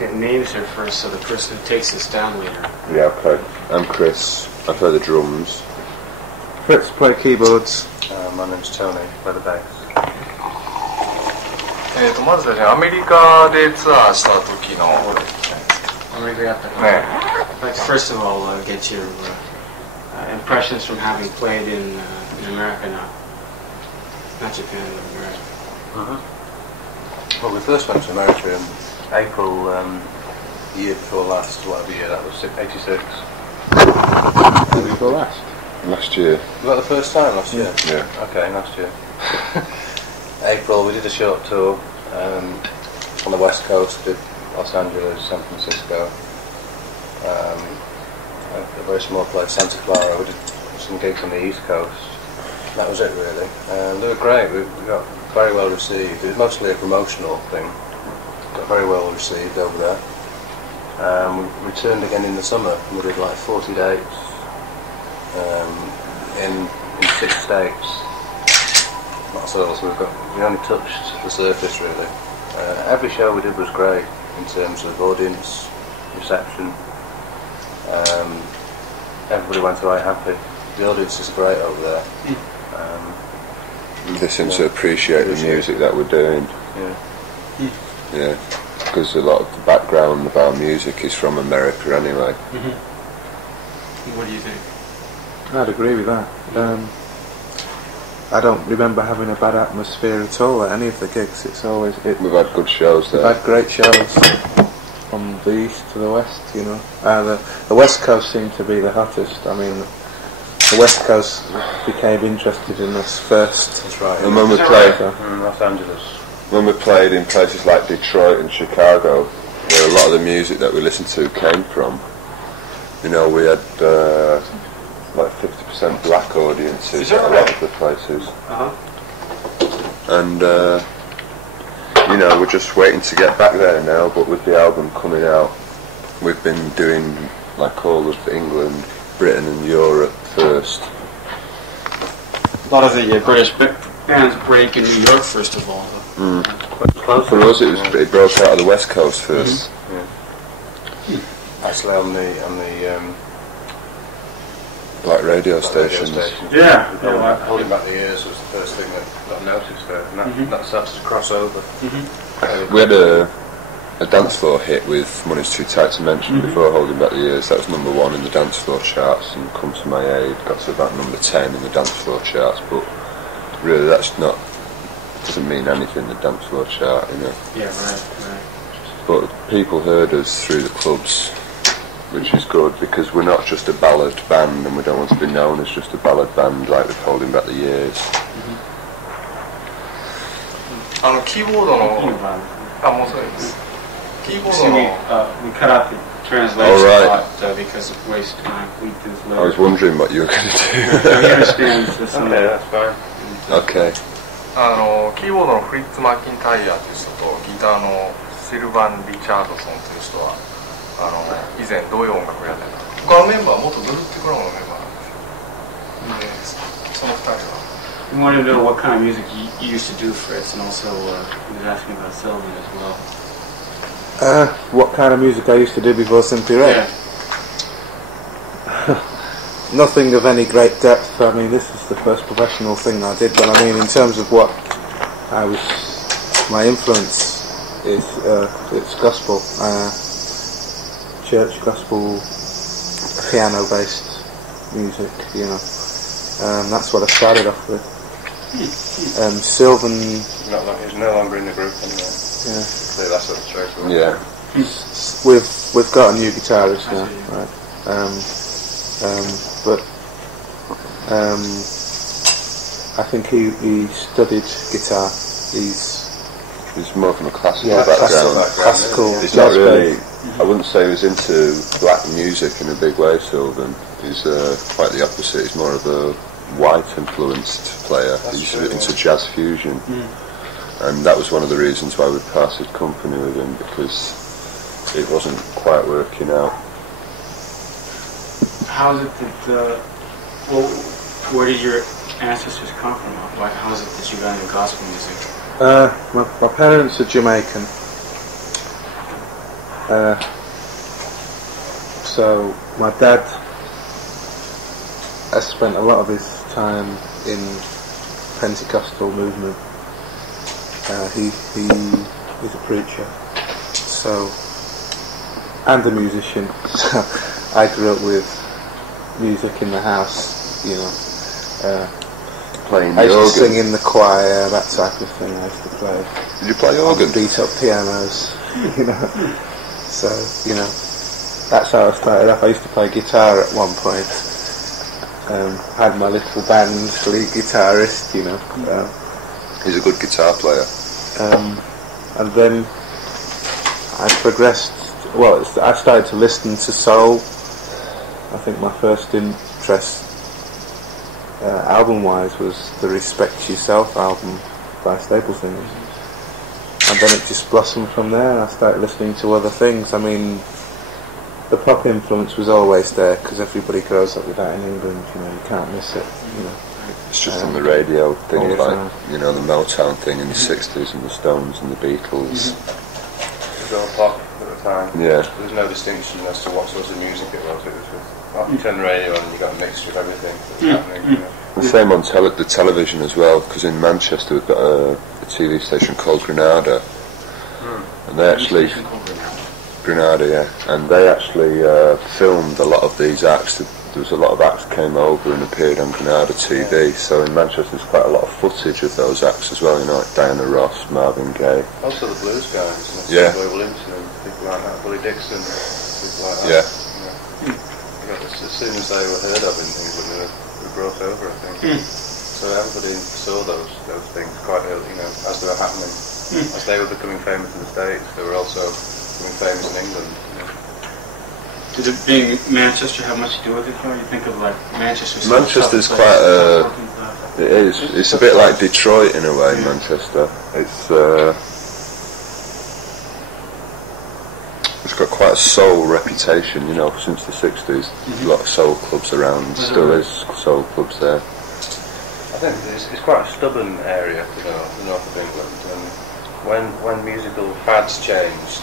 get names here first, so the person who takes this down later. Yeah, okay. I'm Chris. I play the drums. Fritz play keyboards. My name's Tony. Play the bass. まずね、アメリカでツアーした時の Let's first of all get your impressions from having played in America now. Not Japan, but America. Well, we first went to America in April the year before last, whatever year that was, 86. Before last? Last year. Was that the first time last year? Yeah. Okay, last year. April, we did a short tour on the west coast, did Los Angeles, San Francisco, a very small place, Santa Clara. We did some gigs on the east coast. That was it really. They were great, we got very well received. It was mostly a promotional thing. Got very well received over there. We returned again in the summer and we did like 40 dates in 6 states. That's all, so we only touched the surface really. Every show we did was great in terms of audience, reception. Everybody went away happy. The audience is great over there. They seem to appreciate the music that we're doing. Yeah. Yeah, because a lot of the background of our music is from America anyway. What do you think? I'd agree with that. I don't remember having a bad atmosphere at all at any of the gigs. It's always... We've had good shows there. We've had great shows from the east to the west, you know. The west coast seemed to be the hottest. I mean, the west coast became interested in us first. That's right. And when we played... Los Angeles. When we played in places like Detroit and Chicago, where a lot of the music that we listened to came from, you know, we had like 50% black audiences at a lot of the places. And, you know, we're just waiting to get back there now, but with the album coming out, we've been doing like all of England, Britain and Europe first. A lot of the British bands break in New York first of all. For us it broke out of the West Coast first. Actually on the Like radio stations. Yeah. Holding Back the Years was the first thing that I noticed there, and that started to cross over. We had a dance floor hit with Money's Too Tight to Mention before Holding Back the Years. That was number 1 in the dance floor charts, and Come to My Aid got to about number 10 in the dance floor charts, but really that's not, doesn't mean anything, the dance floor chart, you know. Yeah, right. But people heard us through the clubs, which is good, because we're not just a ballad band and we don't want to be known as just a ballad band like with Holding Back the Years. キーボードのもうそうです。キーボード So の we cut out the translation part because of waste time. We do I was wondering what you were going to We understand the Okay, that's fine. do. Okay. キーボードのフリッツ・マッキンタイヤという人とギターのシルバン・リチャードソンという人は以前どういう音楽をやってた他のメンバーは元ブルーティクラムのメンバーなんですよ。その2人は We wanted to know what kind of music you used to do, Fritz, and also he was asking about Sylvan as well. What kind of music I used to do before Simply Red? Yeah. Nothing of any great depth. I mean, this is the first professional thing I did, but I mean, in terms of what my influence is, it's gospel, church gospel, piano-based music, you know. That's what I started off with. Sylvan... He's no longer in the group anymore. Yeah. So that's what it's right. Yeah. We've got a new guitarist now, right? But I think he studied guitar. He's more from a classical background. Classical. He's not really, I wouldn't say he was into black music in a big way, Sylvan. He's quite the opposite. He's more of a white influenced player. He's into jazz fusion. And that was one of the reasons why we parted company with him, because it wasn't quite working out. How is it that, where did your ancestors come from? How is it that you got into gospel music? My parents are Jamaican. So my dad has spent a lot of his time in Pentecostal movement. He's a preacher, so, and a musician. So I grew up with music in the house, you know. Playing I the used to organ. sing in the choir, that type of thing. I used to play. Did you play organ? Beat up pianos, you know. So, you know, that's how I started off. I used to play guitar at one point. Had my little band, lead guitarist, you know. He's a good guitar player. And then I progressed. Well, I started to listen to soul. I think my first interest, album-wise, was the Respect Yourself album by Staple Singers. And then it just blossomed from there, and I started listening to other things. I mean, the pop influence was always there, because everybody grows up with that in England, you know, you can't miss it, you know. It's just on the radio thing, all the like, time. you know, the Motown thing in the 60s and the Stones and the Beatles. It was all pop at the time. Yeah. There was no distinction as to what sort of music it was. It was just, after you turn the radio on, you got a mixture of everything that was happening. You know. The same on the television as well, because in Manchester we've got a TV station called Granada, and they actually Granada, yeah, and they actually filmed a lot of these acts. There was a lot of acts that came over and appeared on Granada TV. So in Manchester there's quite a lot of footage of those acts as well. You know, like Diana Ross, Marvin Gaye. Also the blues guys, Yeah. Roy Williamson and people like that, Willie Dixon, people like that. Yeah. You know, as soon as they were heard of in England, they were brought over, I think. So everybody saw those things quite early, you know, as they were happening. As they were becoming famous in the States, they were also becoming famous in England. You know. Did it being Manchester have much to do with it? Though? You think of like Manchester. Manchester's quite it is. It's a bit like Detroit in a way. Manchester. It's got quite a soul reputation. You know, since the 60s, a lot of soul clubs around. Still is soul clubs there. I think it's quite a stubborn area, you know, the north of England. And when musical fads changed,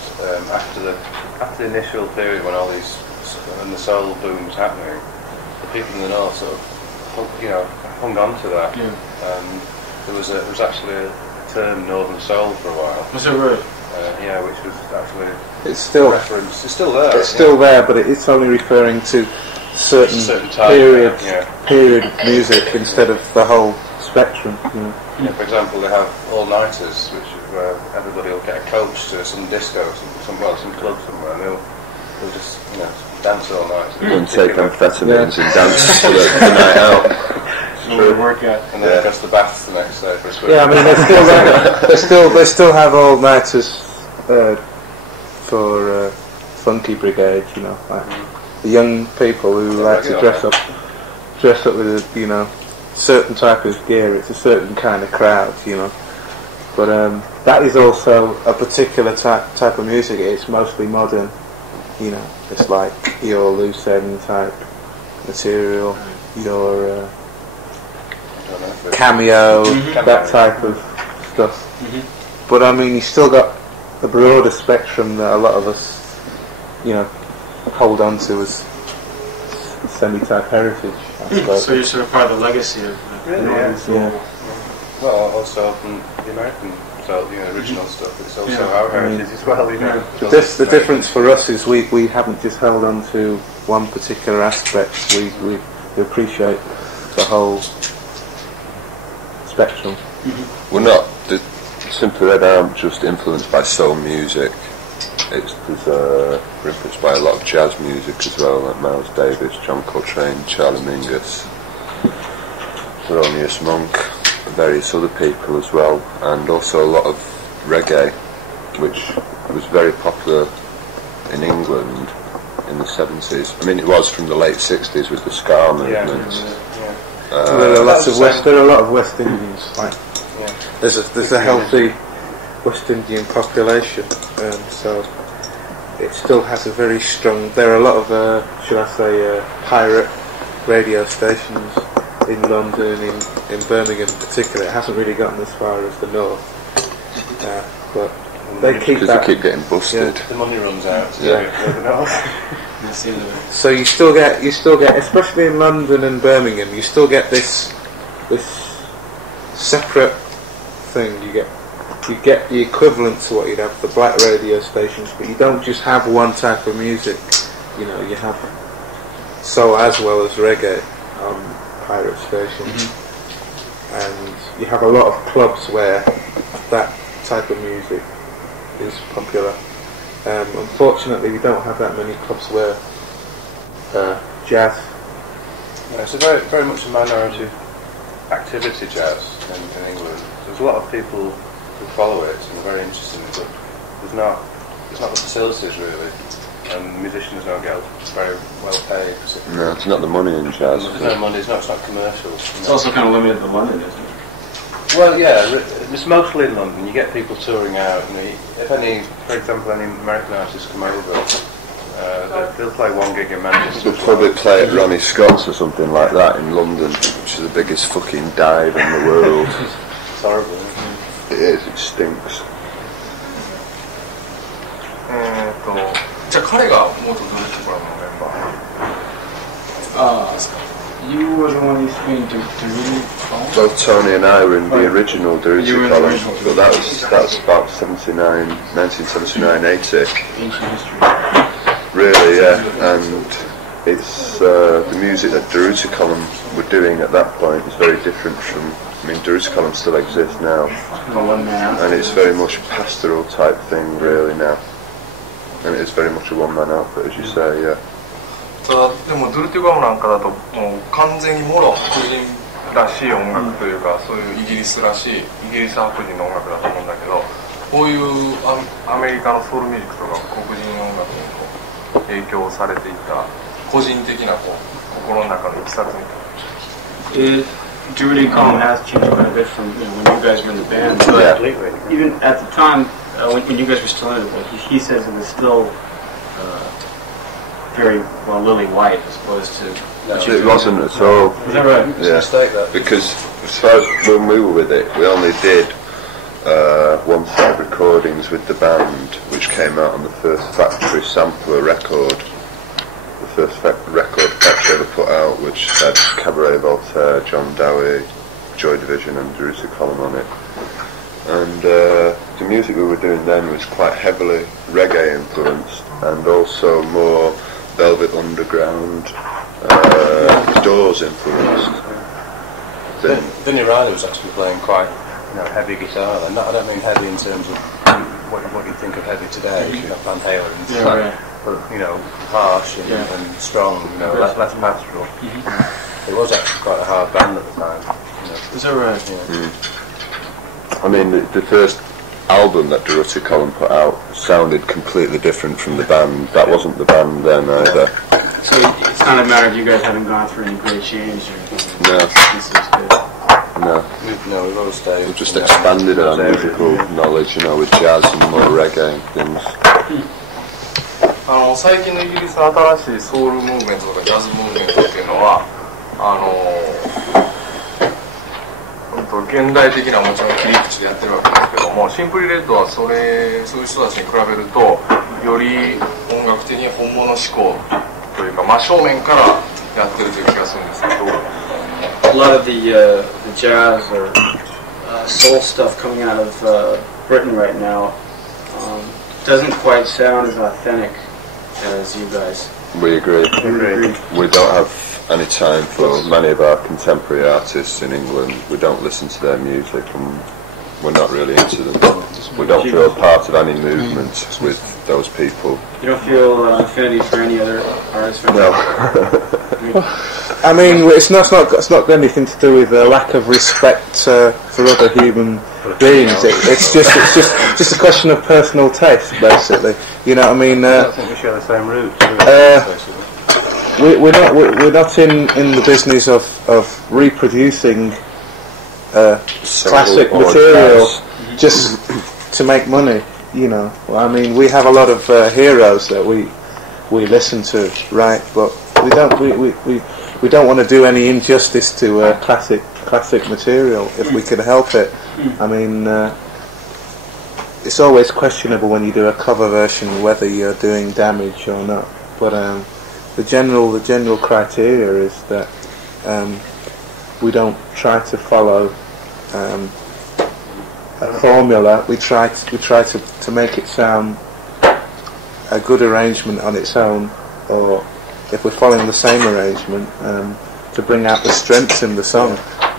after the initial period when when the soul boom was happening, the people in the north sort of hung on to that. Yeah. There was actually a term Northern Soul for a while. Was it really? Yeah, which was actually It's still reference. It's still there. It's still there, but it's only referring to certain type, period of music instead of the whole spectrum. You know. Yeah, for example, they have all-nighters, which where everybody will get a coach to some disco, some club somewhere, and they'll just dance all night. And take amphetamines and dance for the night out. Workout. And then goes to the baths the next day for a swim. Yeah, I mean they still have all-nighters for Funky Brigade, you know, like the young people who like to dress up with a, certain type of gear. It's a certain kind of crowd, you know. But that is also a particular type of music. It's mostly modern, you know. It's like your loose end type material, your cameo, that type of stuff. But I mean, you still got a broader spectrum that a lot of us, hold on to as semi-type heritage, I suppose. So you're sort of part of the legacy of Well, also from the American soul, original stuff. It's also our heritage as well, The difference for us is we haven't just held on to one particular aspect. We appreciate the whole spectrum. We're not simply that aren't just influenced by soul music. We're influenced by a lot of jazz music as well, like Miles Davis, John Coltrane, Charlie Mingus, Thelonious Monk, and various other people as well, and also a lot of reggae, which was very popular in England in the 70s. I mean, it was from the late 60s with the ska movement. There are a lot of West Indians. Like, there's a healthy West Indian population, so it still has a very strong. There are a lot of, should I say, pirate radio stations in London, in Birmingham in particular. It hasn't really gotten as far as the north, but they keep Because that. they keep getting busted. The money runs out. Yeah. That's the end of it. So you still get, especially in London and Birmingham, you still get this separate thing. You get the equivalent to what you'd have the black radio stations, but you don't just have one type of music. You know, you have soul as well as reggae on pirate stations, and you have a lot of clubs where that type of music is popular. Unfortunately, we don't have that many clubs where jazz. Yeah, it's a very much a minority activity, jazz, in England. There's a lot of people who follow it and are very interested in it, but there's not the facilities really, and musicians don't get very well paid. No, it's not the money in jazz. There's no money. It's not commercial. It's also kind of limited to London, isn't it? Well, yeah, it's mostly in London. You get people touring out. You know, if for example, any American artists come over, they'll play one gig in Manchester. They'll probably play at Ronnie Scott's or something like that in London, which is the biggest fucking dive in the world. It's horrible, isn't it? It is, it stinks. じゃあ彼が元ドルチョコラのメンバー。 You were the one who screened to really Both Tony and I were in the original Dirty You were in the column, original. but that's about 1979, 80. ancient history. Really, yeah, and it's the music that Daruta column were doing at that point is very different from. I mean, Daruta column still exists now, and it's very much a pastoral type thing, really now, and it is very much a one-man outfit, as you say, yeah. ただでもドゥルティガムなんかだともう完全にもろ白人らしい音楽というか、そういうイギリスらしいイギリス白人の音楽だと思うんだけど、こういうアメリカのソウルミュージックとか黒人音楽にこう影響されていった個人的なこう心の中のいきさつみたいな。 Druidic column has changed quite a bit from when you guys were in the band, but Yeah. even at the time when you guys were still in it, he says it was still very lily white as opposed to. It wasn't at all. Is that right? Yeah, mistake that. because as far as when we were with it, we only did one set of recordings with the band, which came out on the first factory sampler record. The first record factory ever put out, which had Cabaret Voltaire, John Dowie, Joy Division and Daruta column on it. And the music we were doing then was quite heavily reggae influenced, and also more Velvet Underground, Doors influenced. Vinnie Riley was actually playing quite heavy guitar. And I don't mean heavy in terms of what you think of heavy today, Van Halen and stuff. But harsh and strong, less pastoral. It was actually quite a hard band at the time. Is that right? Yeah. I mean, the first album that Daruta column put out sounded completely different from the band. That wasn't the band then either. So it's not a matter of you guys having gone through any great change or anything. No. This is good. No. We've always stayed. We've just expanded our musical knowledge, with jazz and more reggae and things. 最近のイギリスの新しいソウルムーブメントとかジャズムーブメントっていうのは現代的なもちろん切り口でやってるわけですけども、シンプリレッドはそういう人たちに比べるとより音楽的に本物志向というか真正面からやってるという気がするんですけど。 A lot of the jazz or soul stuff coming out of Britain right now doesn't quite sound as authentic as you guys. We agree. We don't have any time for many of our contemporary artists in England. We don't listen to their music and we're not really into them. We don't feel part of any movement with those people. You don't feel affinity for any other artists? No. I mean, it's not got anything to do with a lack of respect for other human beings. It's just a question of personal taste, basically. You know what I mean? I don't think we share the same roots. We're not in the business of reproducing classic material just to make money. I mean, we have a lot of heroes that we listen to, right? But we don't want to do any injustice to classic material if we can help it. I mean, it's always questionable when you do a cover version whether you're doing damage or not. But the general criteria is that we don't try to follow a formula. We try to make it sound a good arrangement on its own, or if we're following the same arrangement, to bring out the strengths in the song,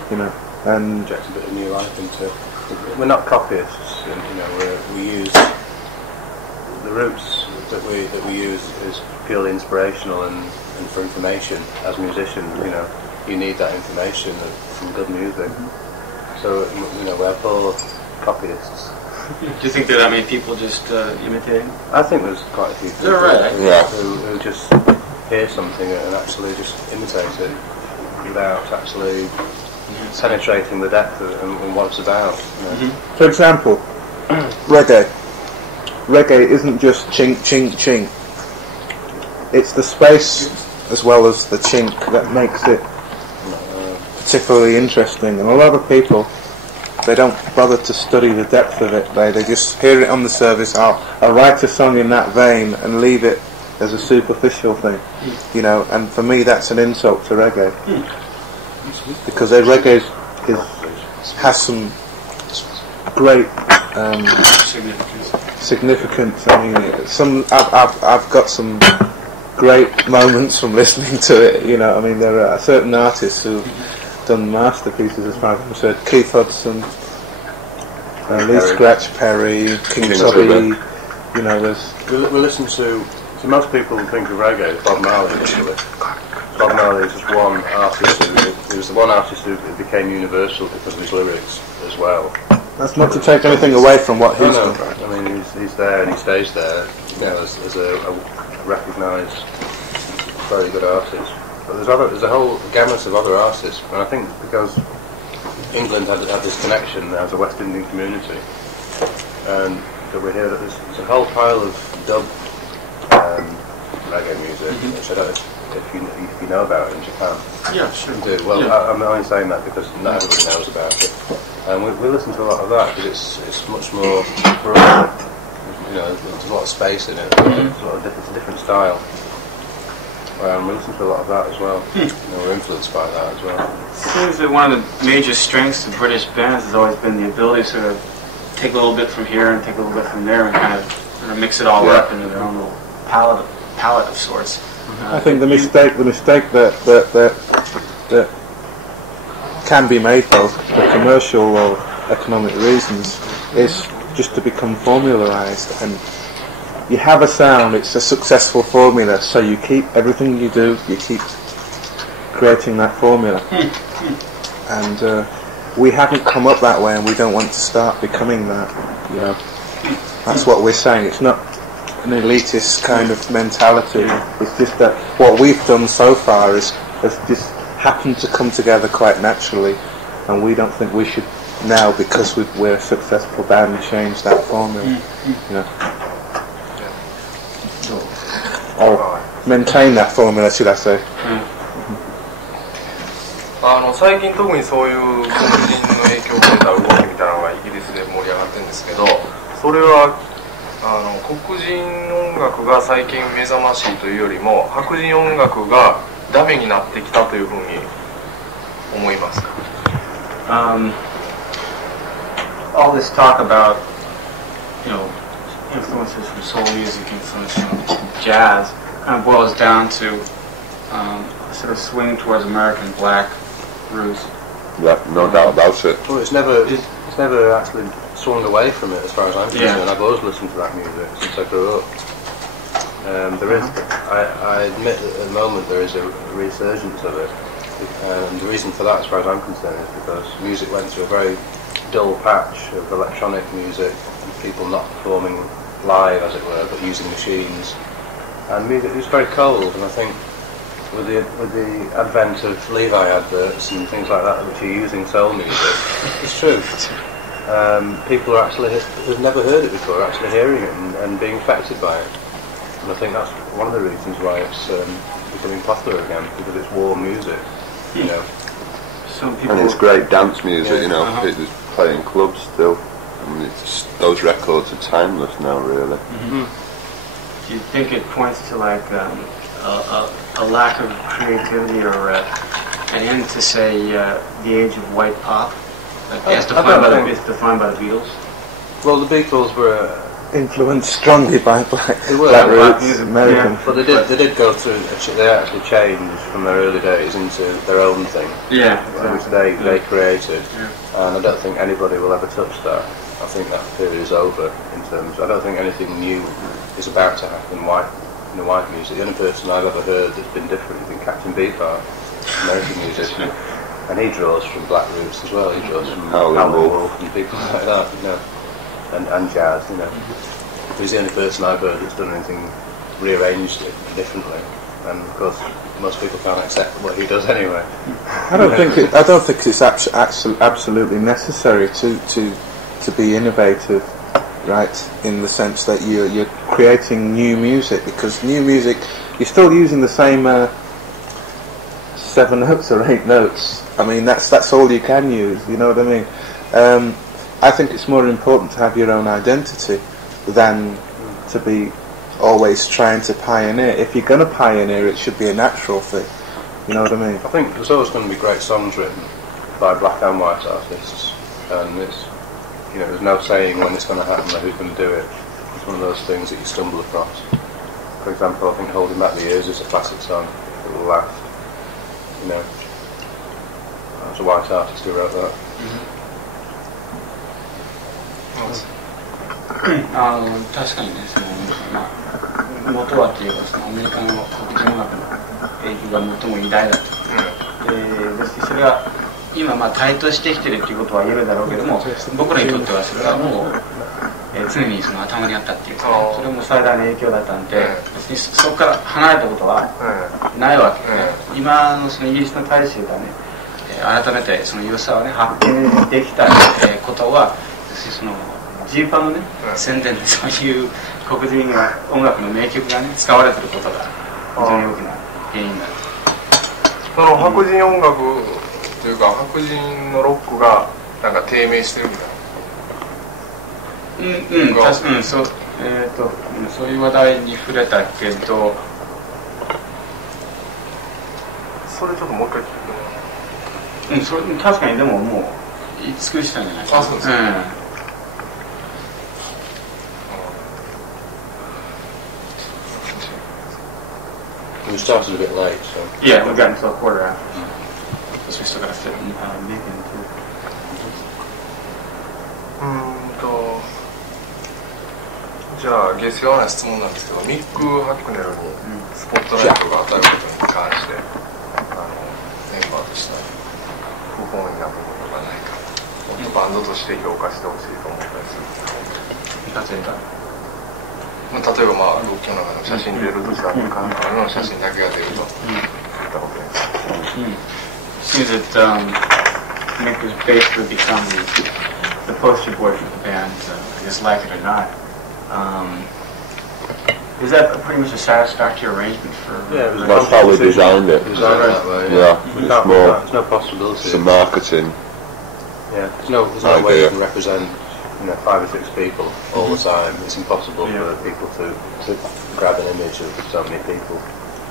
you know. And inject a bit of new life into it. We're not copyists, you know. We use the roots that we use is purely inspirational and for information. As musicians, you know, you need that information from good music. So, you know, we're poor copyists. Do you think there are that many people just imitating? I think there's quite a few people who just hear something and actually just imitate it without actually penetrating the depth of it and what it's about. You know. For example, reggae. Reggae isn't just chink, chink, chink. It's the space as well as the chink that makes it particularly interesting. And a lot of people, they don't bother to study the depth of it. They just hear it on the surface. I'll write a song in that vein and leave it as a superficial thing, you know. And for me, that's an insult to reggae, because reggae has some great significance. I mean, I've got some great moments from listening to it. You know, I mean, there are certain artists who've done masterpieces, as far as I'm concerned. Keith Hudson, Lee Scratch Perry, King Tubby. You know, there's. We listen to. So most people think of reggae as Bob Marley initially. Bob Marley is just one artist he was the one artist who became universal because of his lyrics as well. That's not to take anything away from what he's done. I mean, he's there and he stays there, you know, as a recognised, very good artist. But there's a whole gamut of other artists, and I think because England had this connection as a West Indian community, and so we hear that there's a whole pile of dub reggae music, which I don't know if you know about in Japan. Yeah, sure. You do. Well, yeah. I'm only saying that because not everybody knows about it. And we listen to a lot of that because it's much more broad. You know, there's a lot of space in it. It's a different style. We listen to a lot of that as well. You know, we're influenced by that as well. It seems that one of the major strengths of British bands has always been the ability to sort of take a little bit from here and take a little bit from there and kind of sort of mix it all up into their own little palette of sorts. I think the mistake that can be made both for commercial or economic reasons is just to become formularized. And you have a sound, it's a successful formula, so you keep everything you do, you keep creating that formula. And we haven't come up that way, and we don't want to start becoming that. You know, that's what we're saying. It's not an elitist kind of mentality. It's just that what we've done so far has just happened to come together quite naturally, and we don't think we should now, because we're a successful band, change that formula. You know, or maintain that formula, should I say? 最近特にそういう黒人の影響を受けた動きみたいなのがイギリスで盛り上がってるんですけど、それは黒人音楽が最近目覚ましいというよりも白人音楽がダメになってきたというふうに思いますか？ All this talk about, you know, influences from soul music, influences from jazz, kind of boils down to a sort of swing towards American black roots. Yeah, no doubt about it. Well, it's never actually swung away from it, as far as I'm concerned. I've always listened to that music since I grew up. There is, I admit that at the moment there is a resurgence of it, and the reason for that, as far as I'm concerned, is because music went through a very dull patch of electronic music, and people not performing live, as it were, but using machines, and music was very cold. And I think with the advent of Levi adverts and things like that, which are using soul music, it's true. People are actually who've never heard it before, are actually hearing it and being affected by it. And I think that's one of the reasons why it's becoming popular again, because it's warm music, you know. And it's great dance music, you know. It was playing clubs still. I mean, those records are timeless now, really. Do you think it points to like a lack of creativity or an end to, say, the age of white pop, like as defined by the Beatles? Well, the Beatles were influenced strongly by black roots, American. But they did go through. They actually changed from their early days into their own thing. Yeah, which they created, and I don't think anybody will ever touch that. I think that period is over in terms. I don't think anything new is about to happen in the white music. The only person I've ever heard that's been different has been Captain Beefheart, American musician, and he draws from black roots as well. He draws from Howlin' Wolf and people like that, you know, and jazz, you know. He's the only person I've heard that's done anything, rearranged it differently, and of course most people can't accept what he does anyway. I don't think it's absolutely necessary to be innovative, right? In the sense that you're creating new music, because new music, you're still using the same 7 notes or 8 notes. I mean, that's all you can use. You know what I mean? I think it's more important to have your own identity than to be always trying to pioneer. If you're going to pioneer, it should be a natural thing. You know what I mean? I think there's always going to be great songs written by black and white artists, and it's, you know, there's no saying when it's going to happen or who's going to do it. It's one of those things that you stumble across. For example, I think Holding Back the Years is a classic song that will last. You know, that's a white artist who wrote that. 確かにね、元はというかそのアメリカの黒人音楽の影響が最も偉大だと。でそれが今台頭してきてるっていうことは言えるだろうけども、僕らにとってはそれはもう、常にその頭にあったっていうか、ね、それも最大の影響だったんで、別にそこから離れたことはないわけで、ね、今のそのイギリスの大衆がね、改めてその良さをね発見できたことは、そのジーパンのね、宣伝でそういう黒人音楽の名曲がね使われてることが非常に大きな原因になる。その白人音楽というか白人のロックがなんか低迷してるみたいな。確かにそういう話題に触れたけど、それちょっともう一回聞いて。それ確かにでももう言い尽くしたんじゃないですか。あ、そうですか。We started a bit late, so... Yeah, we got until a quarter after. So we still got to fit Mick in too. じゃあ下世話な質問なんですけど、ミック・ハックネルにスポットライトが当たることに関してメンバーとして不本意な部分がないか、もっとバンドとして評価してほしいと思ったりする。例えばロックの中の写真出るとしたら彼の写真だけが出るといったことに。Seems that Mick was basically become the poster boy for the band, I guess like it or not. Is that pretty much a satisfactory arrangement for? Yeah, it was that's how we designed it. Designed that way. Yeah, it's more. There's no possibility. Some marketing. Yeah, there's no way you can represent 5 or 6 people all the time. It's impossible for people to grab an image of so many people.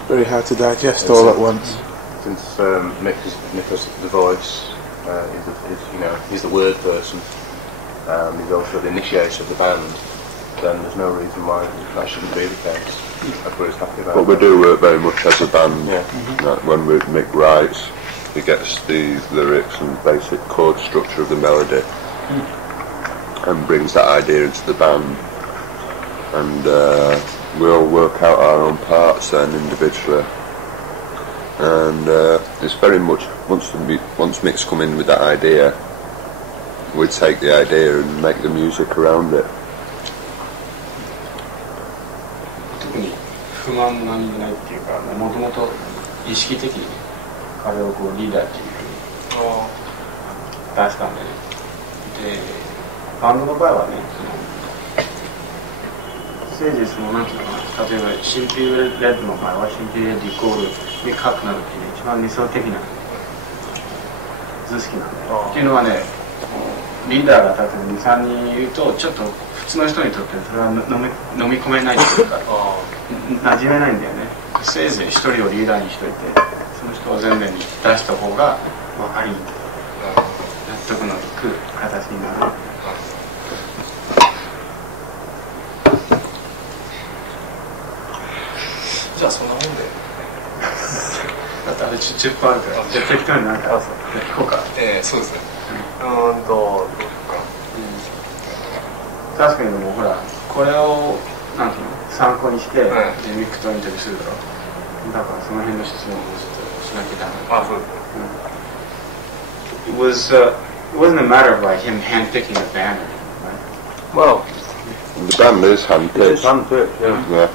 Very hard to digest all at once. Since Mick is the voice, he's the word person. He's also the initiator of the band. Then there's no reason why that shouldn't be the case. That's what he's happy about. But we do work very much as a band. Yeah. When Mick writes, he gets the lyrics and basic chord structure of the melody. And brings that idea into the band, and we all work out our own parts then individually, and it's very much once Mick's come in with that idea, we take the idea and make the music around it. 特に不満も何もないっていうか、もともと意識的に彼をリーダーっていうふうに出したんでね。でバンドの場合はね、ステージなんていうのかな、例えばシンピーレッドの場合はシンピーレッドイコールミック・ハックナルっていう一番理想的な図式なんで、っていうのはね、リーダーが例えば2、3人いるとちょっと普通の人にとってそれは飲み込めないというか馴染めないんだよね。せいぜい1人をリーダーにしといてその人を前面に出した方が分かり納得のいく形になる。じゃあそんなもんでだってあれ10分あるからじゃあ適当になんかやっていこうか。そうですね。どうか確かにでもほらこれをなんていうの参考にして、でミックとインタビューするだろう。だからその辺の質問をちょっとしなきゃダメ。そうですね。It wasn't a matter of like him handpicking the band, right? Well, The band is handpicked. it's handpicked, yeah. Yeah.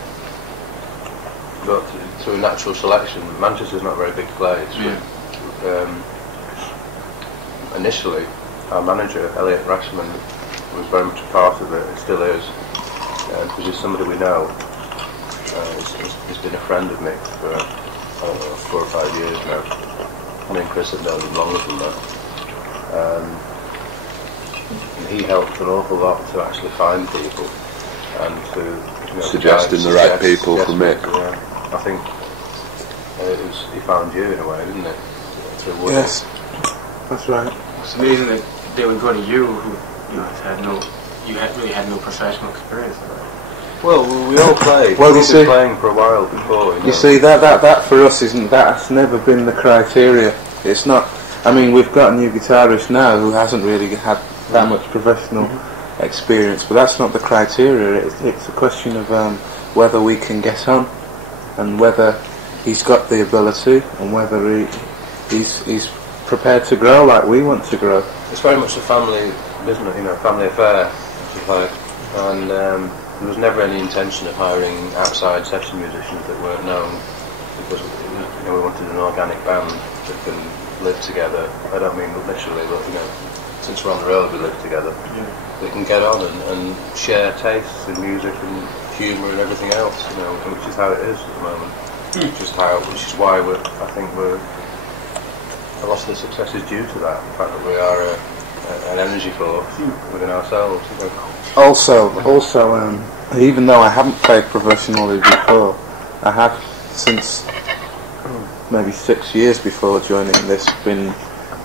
But through natural selection, Manchester's not a very big place. Yeah. But, initially, our manager, Elliot Rashman, was very much a part of it. It still is, because he's somebody we know. He's been a friend of Mick for, I don't know, 4 or 5 years now. Me and Chris have known him longer than that. And he helped an awful lot to actually find people and to Suggesting the right people for Mick. Yeah. I think he found you in a way, didn't it? Through Woody. Yes, that's right. It's amazing that they would go to you, who really had no professional experience. Well, we all played. Well, We've been playing for a while before. You see, that for us that's never been the criteria. It's not. I mean, we've got a new guitarist now who hasn't really had that much professional experience, but that's not the criteria. It's a question of whether we can get on, and whether he's got the ability, and whether he's prepared to grow like we want to grow. It's very much a family business, family affair, if you like. And there was never any intention of hiring outside session musicians that weren't known, because we wanted an organic band that can live together. I don't mean literally, but since we're on the road, we live together. Yeah. We can get on and share tastes in music and humour and everything else, which is how it is at the moment. Which is why I think a lot of the success is due to that. The fact that we are an energy force within ourselves. Also, even though I haven't played professionally before, I have since maybe 6 years before joining this been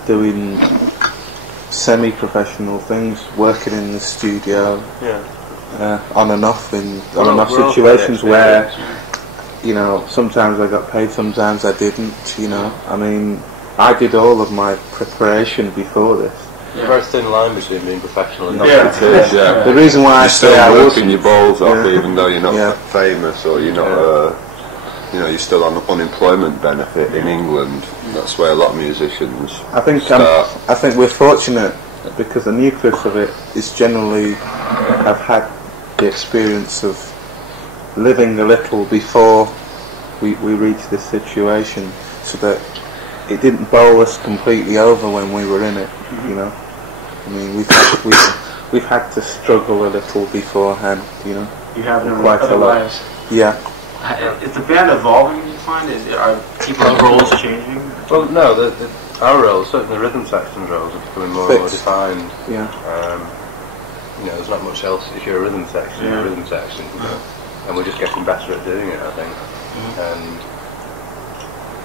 doing semi-professional things, working in the studio, on and off situations where sometimes I got paid, sometimes I didn't. I mean, I did all of my preparation before this. There's a very thin line between being professional and not. Yeah. The reason why I say I working wasn't, your balls off, even though you're not famous or you're not, you're still on unemployment benefit in England. That's where a lot of musicians start. I think we're fortunate because the nucleus of it is generally have had the experience of living a little before we reached this situation, so that it didn't bowl us completely over when we were in it. I mean, we've had to struggle a little beforehand. You have no quite a lot. lives. Yeah. Is the band evolving? You find are people's roles changing? Well, no. Our roles, certainly the rhythm section's roles, are becoming more and more defined. Yeah. There's not much else. If you're a rhythm section, you're a rhythm section. And we're just getting better at doing it, I think.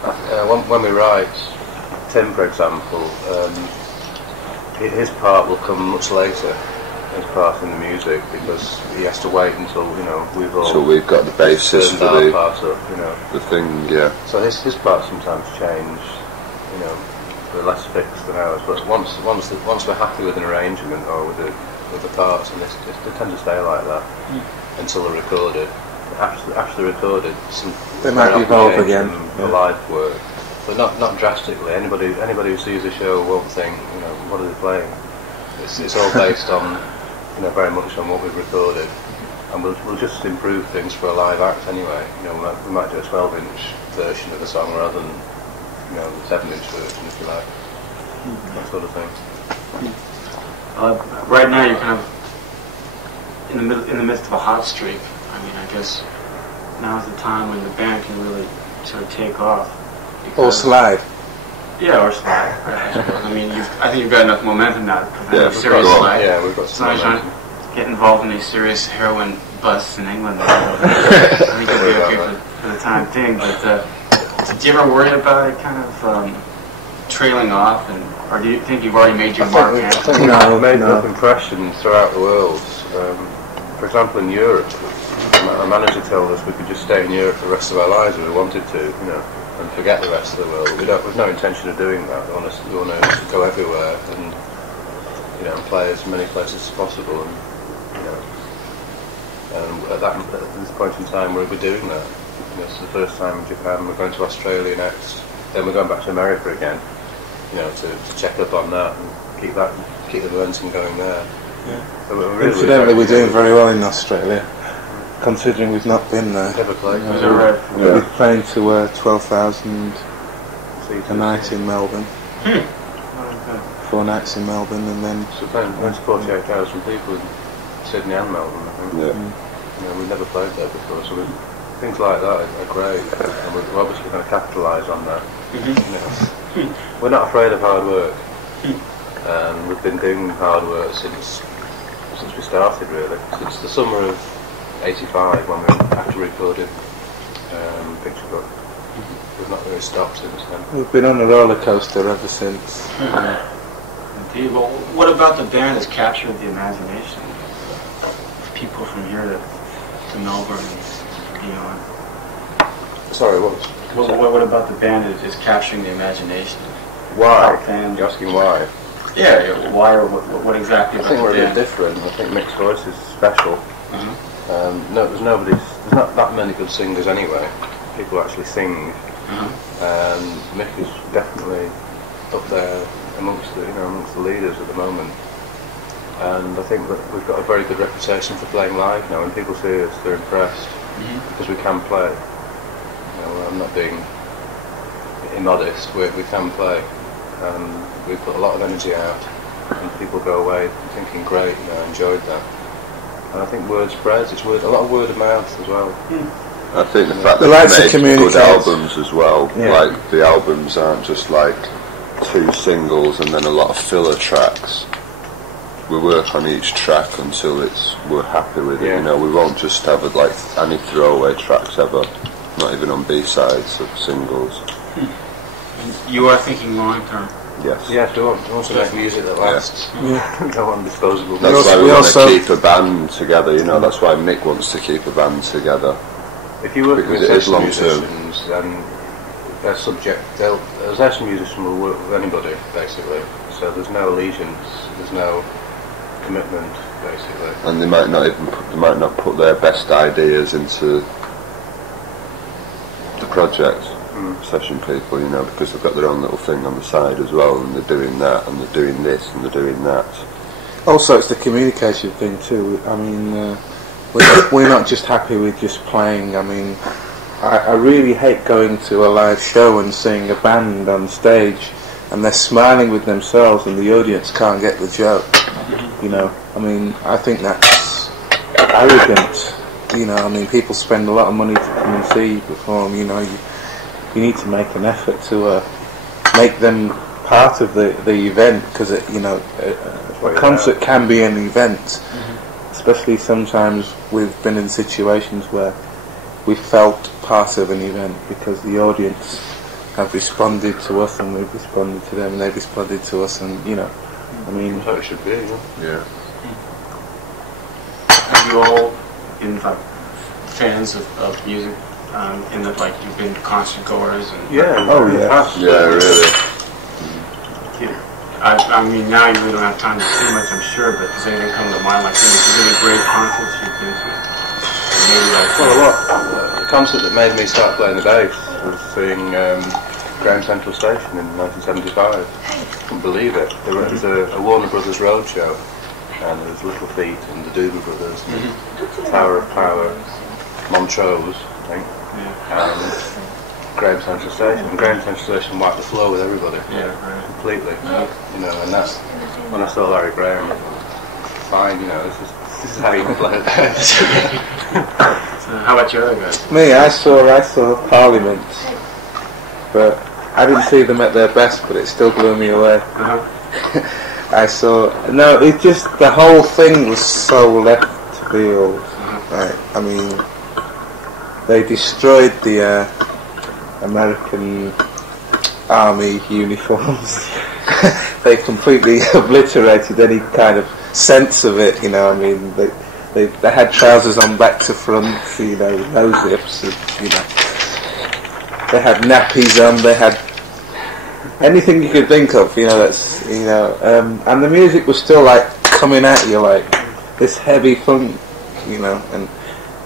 And when we write, Tim, for example, his part will come much later, his part in the music, because he has to wait until we've all. So we've got the basis for the part up, the thing, yeah. So his parts sometimes change, they're less fixed than ours. But once we're happy with an arrangement or with the parts, and they tend to stay like that until they're recorded. After they're recorded, they might evolve again. The live work, but not drastically. Anybody who sees the show won't think, what are they playing? It's all based on, very much on what we've recorded, and we'll just improve things for a live act anyway. We might do a 12-inch version of the song rather than, the 7-inch version, if you like, that sort of thing. Right now, you're kind of in the midst of a hot streak. I mean, I guess now's the time when the band can really sort of take off. Or slide. Yeah, or slide. I suppose. I mean, I think you've got enough momentum now to prevent a serious got- slide. Yeah, we've got As some long as you momentum. don't get involved in these serious heroin busts in England, I think you'll be okay for the time being. But did you ever worry about it kind of trailing off, or do you think you've already made your mark? I think we've made enough impression throughout the world. For example, in Europe, our manager told us we could just stay in Europe for the rest of our lives if we wanted to, and forget the rest of the world. We've no intention of doing that. We want to go everywhere and play as many places as possible. And at this point in time, we'll be doing that. It's the first time in Japan. We're going to Australia next. Then we're going back to America again. To check up on that and keep the momentum going there. Yeah. So we're Incidentally, we're doing very well in Australia, considering we've not been there. Never played. We're playing to 12,000 a night in Melbourne. 4 nights in Melbourne, and then So playing to 48,000 people in Sydney and Melbourne, I think. Yeah. We've never played there before, so things like that are great, and we're obviously going to capitalise on that. We're not afraid of hard work, and we've been doing hard work since we started, really. Since the summer of '85, when we actually recorded Picture Book. We've not really stopped since then. we've been on a roller coaster ever since. Indeed. Well, what about the band has captured the imagination of people from here to Melbourne and beyond? Sorry, what? What about the band is capturing the imagination? Why? Fans. You're asking why? Yeah, why or what exactly I about think the we're a bit band? different. I think Mick's voice is special. There's not that many good singers anyway. People actually sing. Mick is definitely up there amongst the leaders at the moment. And I think that we've got a very good reputation for playing live now. When people see us, they're impressed because we can play. I'm not being immodest. We can play. We put a lot of energy out, and people go away thinking, great, I enjoyed that. And I think word spreads. It's a lot of word of mouth as well. I think the fact They that like to we made good communicate. albums as well. Yeah. Like the albums aren't just like 2 singles and then a lot of filler tracks. We work on each track until we're happy with it. Yeah. We won't just have any throwaway tracks ever. Not even on B-sides of singles. You are thinking long term. Yes. Yes, we want to make music that lasts. Go on disposable. That's why we we want also- to keep a band together. That's why Mick wants to keep a band together. If you work Because with it is session long-term. musicians, then they're subject. A session musician will work with anybody, basically. So there's no allegiance, there's no commitment, basically. And they might not put their best ideas into the project. Session people, because they've got their own little thing on the side as well, and they're doing that, and they're doing this, and they're doing that. Also, it's the communication thing too. I mean, we're not just happy with just playing. I mean, I really hate going to a live show and seeing a band on stage and they're smiling with themselves and the audience can't get the joke. I mean, I think that's arrogant. I mean, people spend a lot of money to come and see you perform. You need to make an effort to make them part of the event, because a concert can be an event. Especially sometimes we've been in situations where we felt part of an event because the audience have responded to us and we've responded to them and they've responded to us, and I mean, That's how it should be. Yeah. Have you all been fans of music? In that, you've been concert goers and oh yeah, Yeah, really. I mean, now you really don't have time to see much, I'm sure, but does anything come to mind, really great concerts you've been to? Maybe The concert that made me start playing the bass was seeing Grand Central Station in 1975. I couldn't believe it. There was a Warner Brothers roadshow, and there was Little Feat and the Doobie Brothers, and Tower of Power, Montrose, I think, and Graham Central Station. And Graham Central Station wiped the floor with everybody, completely. And that's when I saw Larry Graham. Fine, this is how you can play the bass. So how about your other guys? me, I saw Parliament, but I didn't see them at their best, but it still blew me away. I saw it just the whole thing was so left field. Right? I mean, they destroyed the American Army uniforms. They completely obliterated any kind of sense of it. You know, I mean, they had trousers on back to front. You know, no zips. You know, they had nappies on. They had anything you could think of, you know, that's, you know, and the music was still like coming at you like this heavy funk, you know, and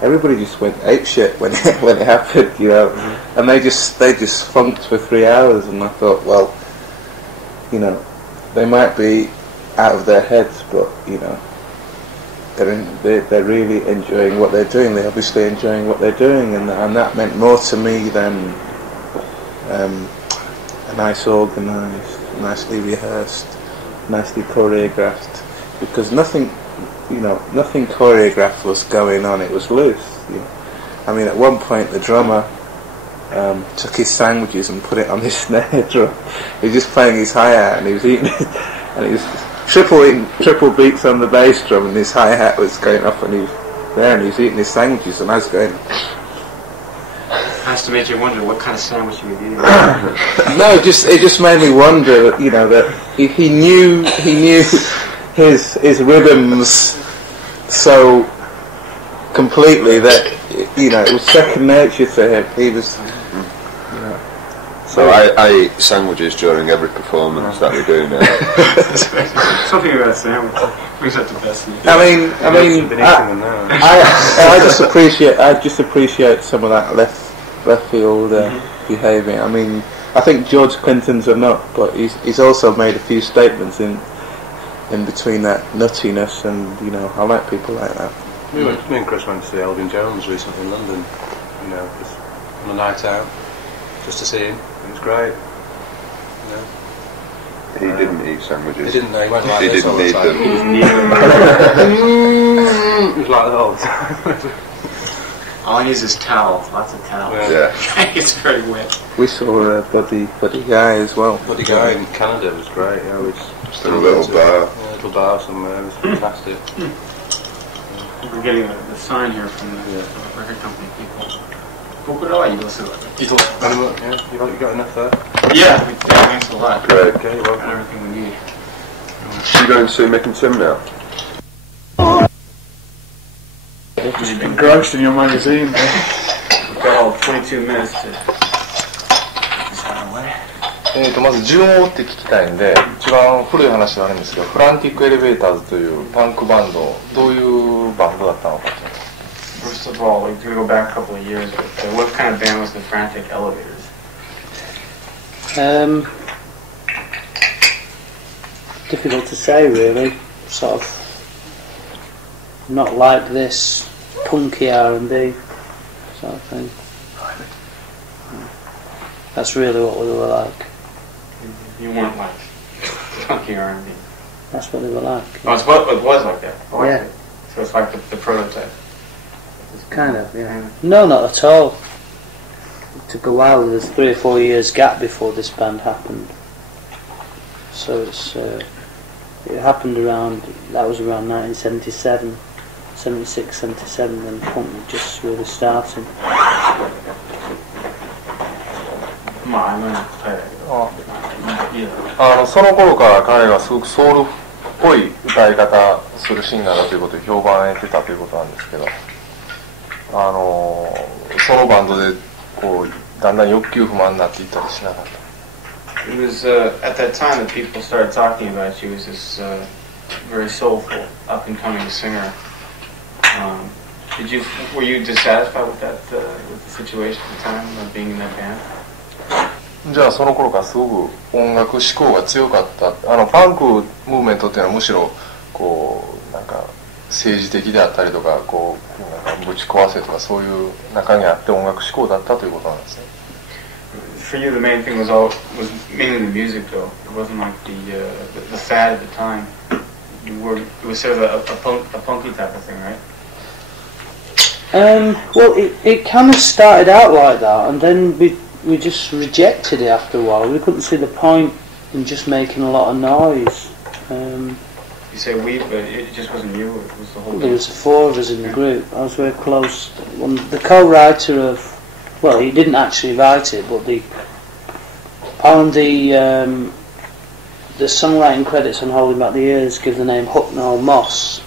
everybody just went apeshit when it happened, you know, and they just funked for 3 hours, and I thought, well, you know, they might be out of their heads, but you know, they're really enjoying what they're doing. They're obviously enjoying what they're doing, and that meant more to me than a nice organised, nicely rehearsed, nicely choreographed, because nothing choreographed was going on. It was loose. You know? I mean, at one point the drummer took his sandwiches and put it on his snare drum. He was just playing his hi-hat and he was eating it, and he was triple beats on the bass drum, and his hi-hat was going off, and he was there and he was eating his sandwiches, and I was going. Has to make you wonder what kind of sandwich you were eating. No, it just made me wonder, you know, that he knew his rhythms so completely that, you know, it was second nature to him. He was, you know. So I eat sandwiches during every performance that we do now. Something about a sandwich brings out the best in you. I just appreciate some of that left field behaviour. I mean, I think George Clinton's a nut, but he's also made a few statements in between that nuttiness, and you know, I like people like that. Me and Chris went to see Elvin Jones recently in London, you know, just on a night out, just to see him. It was great. You know. He didn't eat sandwiches. He didn't know. He went like he this didn't all the need time. them. He was like that all the time. All he uses is towels, lots of towels. Yeah. It's very wet. We saw Buddy Guy as well. Buddy Guy in Canada was great. Yeah, Just in a little bar. Yeah, a little bar somewhere. It was fantastic. We're getting the sign here from the record company people. You got enough there? Yeah, thanks a lot. Great. Okay, you're Got welcome. everything we need. You going to see Mick and Tim now? Just engrossed in your magazine, man. We've got all 22 minutes to get this out of the way. まず順を追って聞きたいんで、一番古い話はあるんですけど、フランティックエレベーターズというパンクバンド、どういうバンドだったのかと。First of all, we're going to go back a couple of years, but what kind of band was the Frantic Elevators? Difficult to say, really. Sort of not like this punky R&B sort of thing. That's really what we were like. You weren't like funky R&B. That's what they were like. Oh, it was like that. Oh, Yeah. So it's like the prototype. Kind of, yeah. No, not at all. It took a while. There was 3 or 4 years gap before this band happened. So it happened around 1977, 76, 77, when punk was just really starting. Yeah. その頃から彼がすごくソウルっぽい歌い方するシンガーだということで評判を得てたということなんですけど、そのバンドでこうだんだん欲求不満になっていったりしなかった。It was at that time that people started talking about you as this very soulful, up-and-coming singer. Were you dissatisfied with that with the situation at the time of being in that band? じゃあその頃からすごく音楽志向が強かった。パンクムーブメントっていうのはむしろこうなんか政治的であったりとかこうなんかぶち壊せとかそういう中にあって音楽志向だったということなんですね。For you, the main thing was mainly the music, though. It wasn't like the fad at the time. It was sort of a punky type of thing, right? Well, it kind of started out like that, and then we just rejected it after a while. We couldn't see the point in just making a lot of noise. You say we, but it just wasn't you. It was the whole. There was 4 of us in the group. I was very close. The co-writer of, well, he didn't actually write it, but on the songwriting credits on Holding Back the Years give the name Hucknall Moss,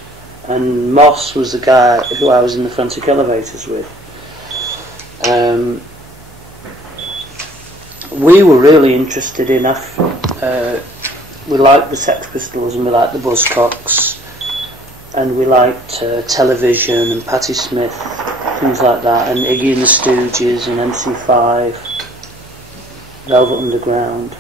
and Moss was the guy who I was in the frantic elevators with. We were really interested in we liked the Sex Pistols and we liked the Buzzcocks, and we liked Television and Patti Smith, things like that, and Iggy and the Stooges and MC5, Velvet Underground.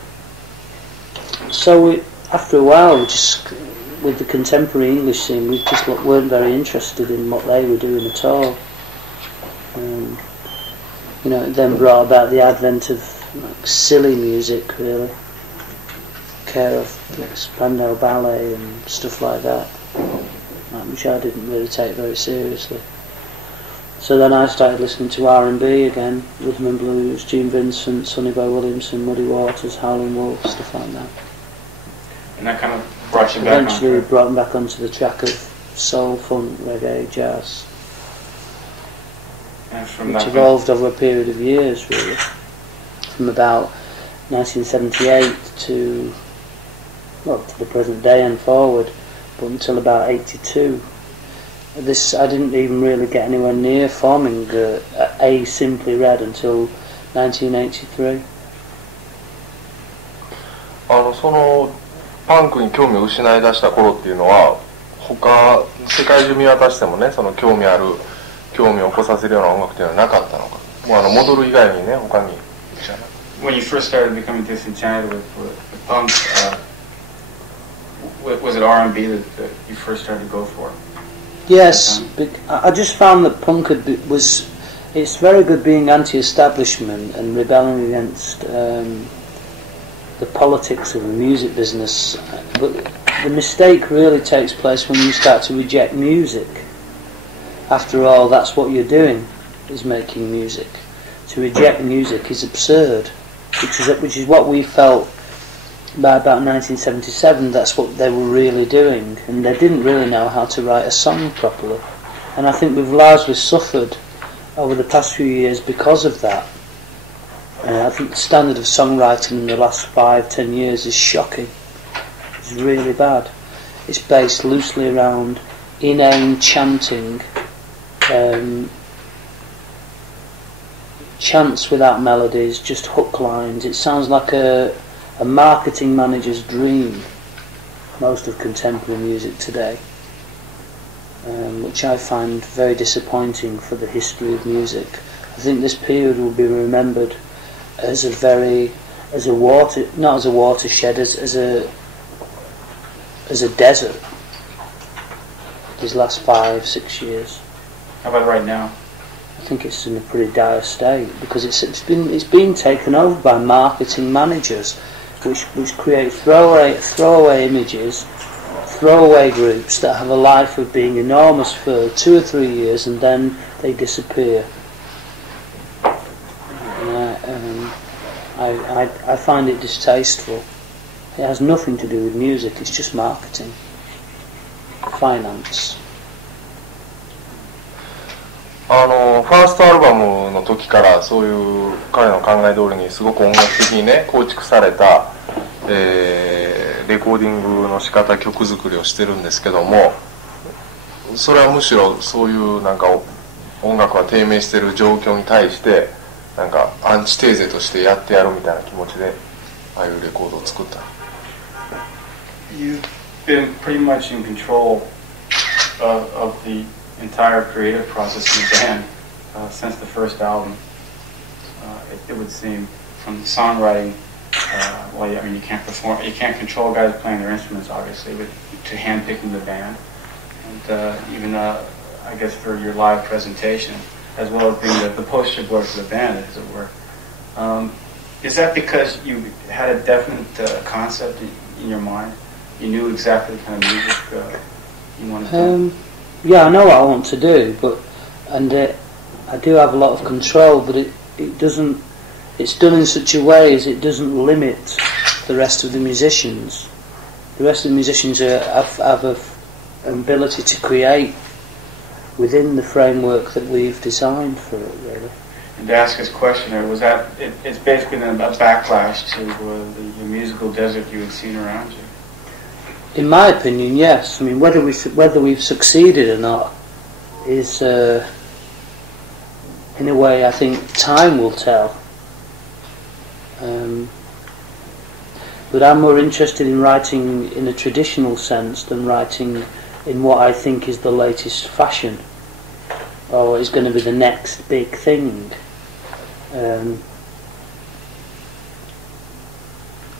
So after a while, with the contemporary English scene, we just weren't very interested in what they were doing at all. It then brought about the advent of silly music, really, care of Spandau Ballet and stuff like that, which I didn't really take very seriously. So then I started listening to R&B again, rhythm and blues, Gene Vincent, Sonny Boy Williamson, Muddy Waters, Howlin' Wolf, stuff like that. And that kind of brought you back. Eventually brought me back onto the track of soul, funk, reggae, jazz, which evolved over a period of years, really, from about 1978 to the present day and forward, but until about 82. I didn't even really get anywhere near forming A Simply Red until 1983. そのパンクに興味を失い出した頃っていうのは、世界中見渡してもね、その興味を起こさせるような音楽っていうのはなかったのか。もう戻る以外にね、他に。When you first started becoming disenchanted with punk, was it R&B that you first started to go for? Yes, I just found that punk it's very good being anti-establishment and rebelling against the politics of the music business, but the mistake really takes place when you start to reject music. After all, that's what you're doing, is making music. To reject music is absurd, which is what we felt by about 1977. That's what they were really doing, and they didn't really know how to write a song properly. And I think we've largely suffered over the past few years because of that. I think the standard of songwriting in the last 5-10 years is shocking. It's really bad. It's based loosely around inane chanting, chants without melodies, just hook lines. It sounds like a marketing manager's dream, most of contemporary music today, which I find very disappointing for the history of music. I think this period will be remembered as a watershed, as a desert. These last 5-6 years. How about right now? I think it's in a pretty dire state because it's been taken over by marketing managers, which create throwaway images, throwaway groups that have a life of being enormous for 2 or 3 years and then they disappear. I find it distasteful. It has nothing to do with music, it's just marketing, finance. ファーストアルバムの時からそういう彼の考え通りにすごく音楽的にね構築された、レコーディングの仕方曲作りをしてるんですけども、それはむしろそういうなんか音楽が低迷してる状況に対してなんかアンチテーゼとしてやってやるみたいな気持ちでああいうレコードを作った。 You've been pretty much in control of the entire creative process of the band since the first album. It would seem, from songwriting. Well, I mean, you can't control guys playing their instruments, obviously, but to handpicking the band, and even I guess for your live presentation, as well as being the poster boy for the band, as it were. Is that because you had a definite concept in your mind? You knew exactly the kind of music you wanted to do? Yeah, I know what I want to do, I do have a lot of control, but it doesn't. it's done in such a way as it doesn't limit the rest of the musicians. The rest of the musicians have an ability to create within the framework that we've designed for it, really. And to ask his question there, was that it's basically been a backlash to the musical desert you had seen around you? In my opinion, yes. I mean, whether we've succeeded or not is, in a way, I think time will tell. But I'm more interested in writing in a traditional sense than writing in what I think is the latest fashion, or is going to be the next big thing.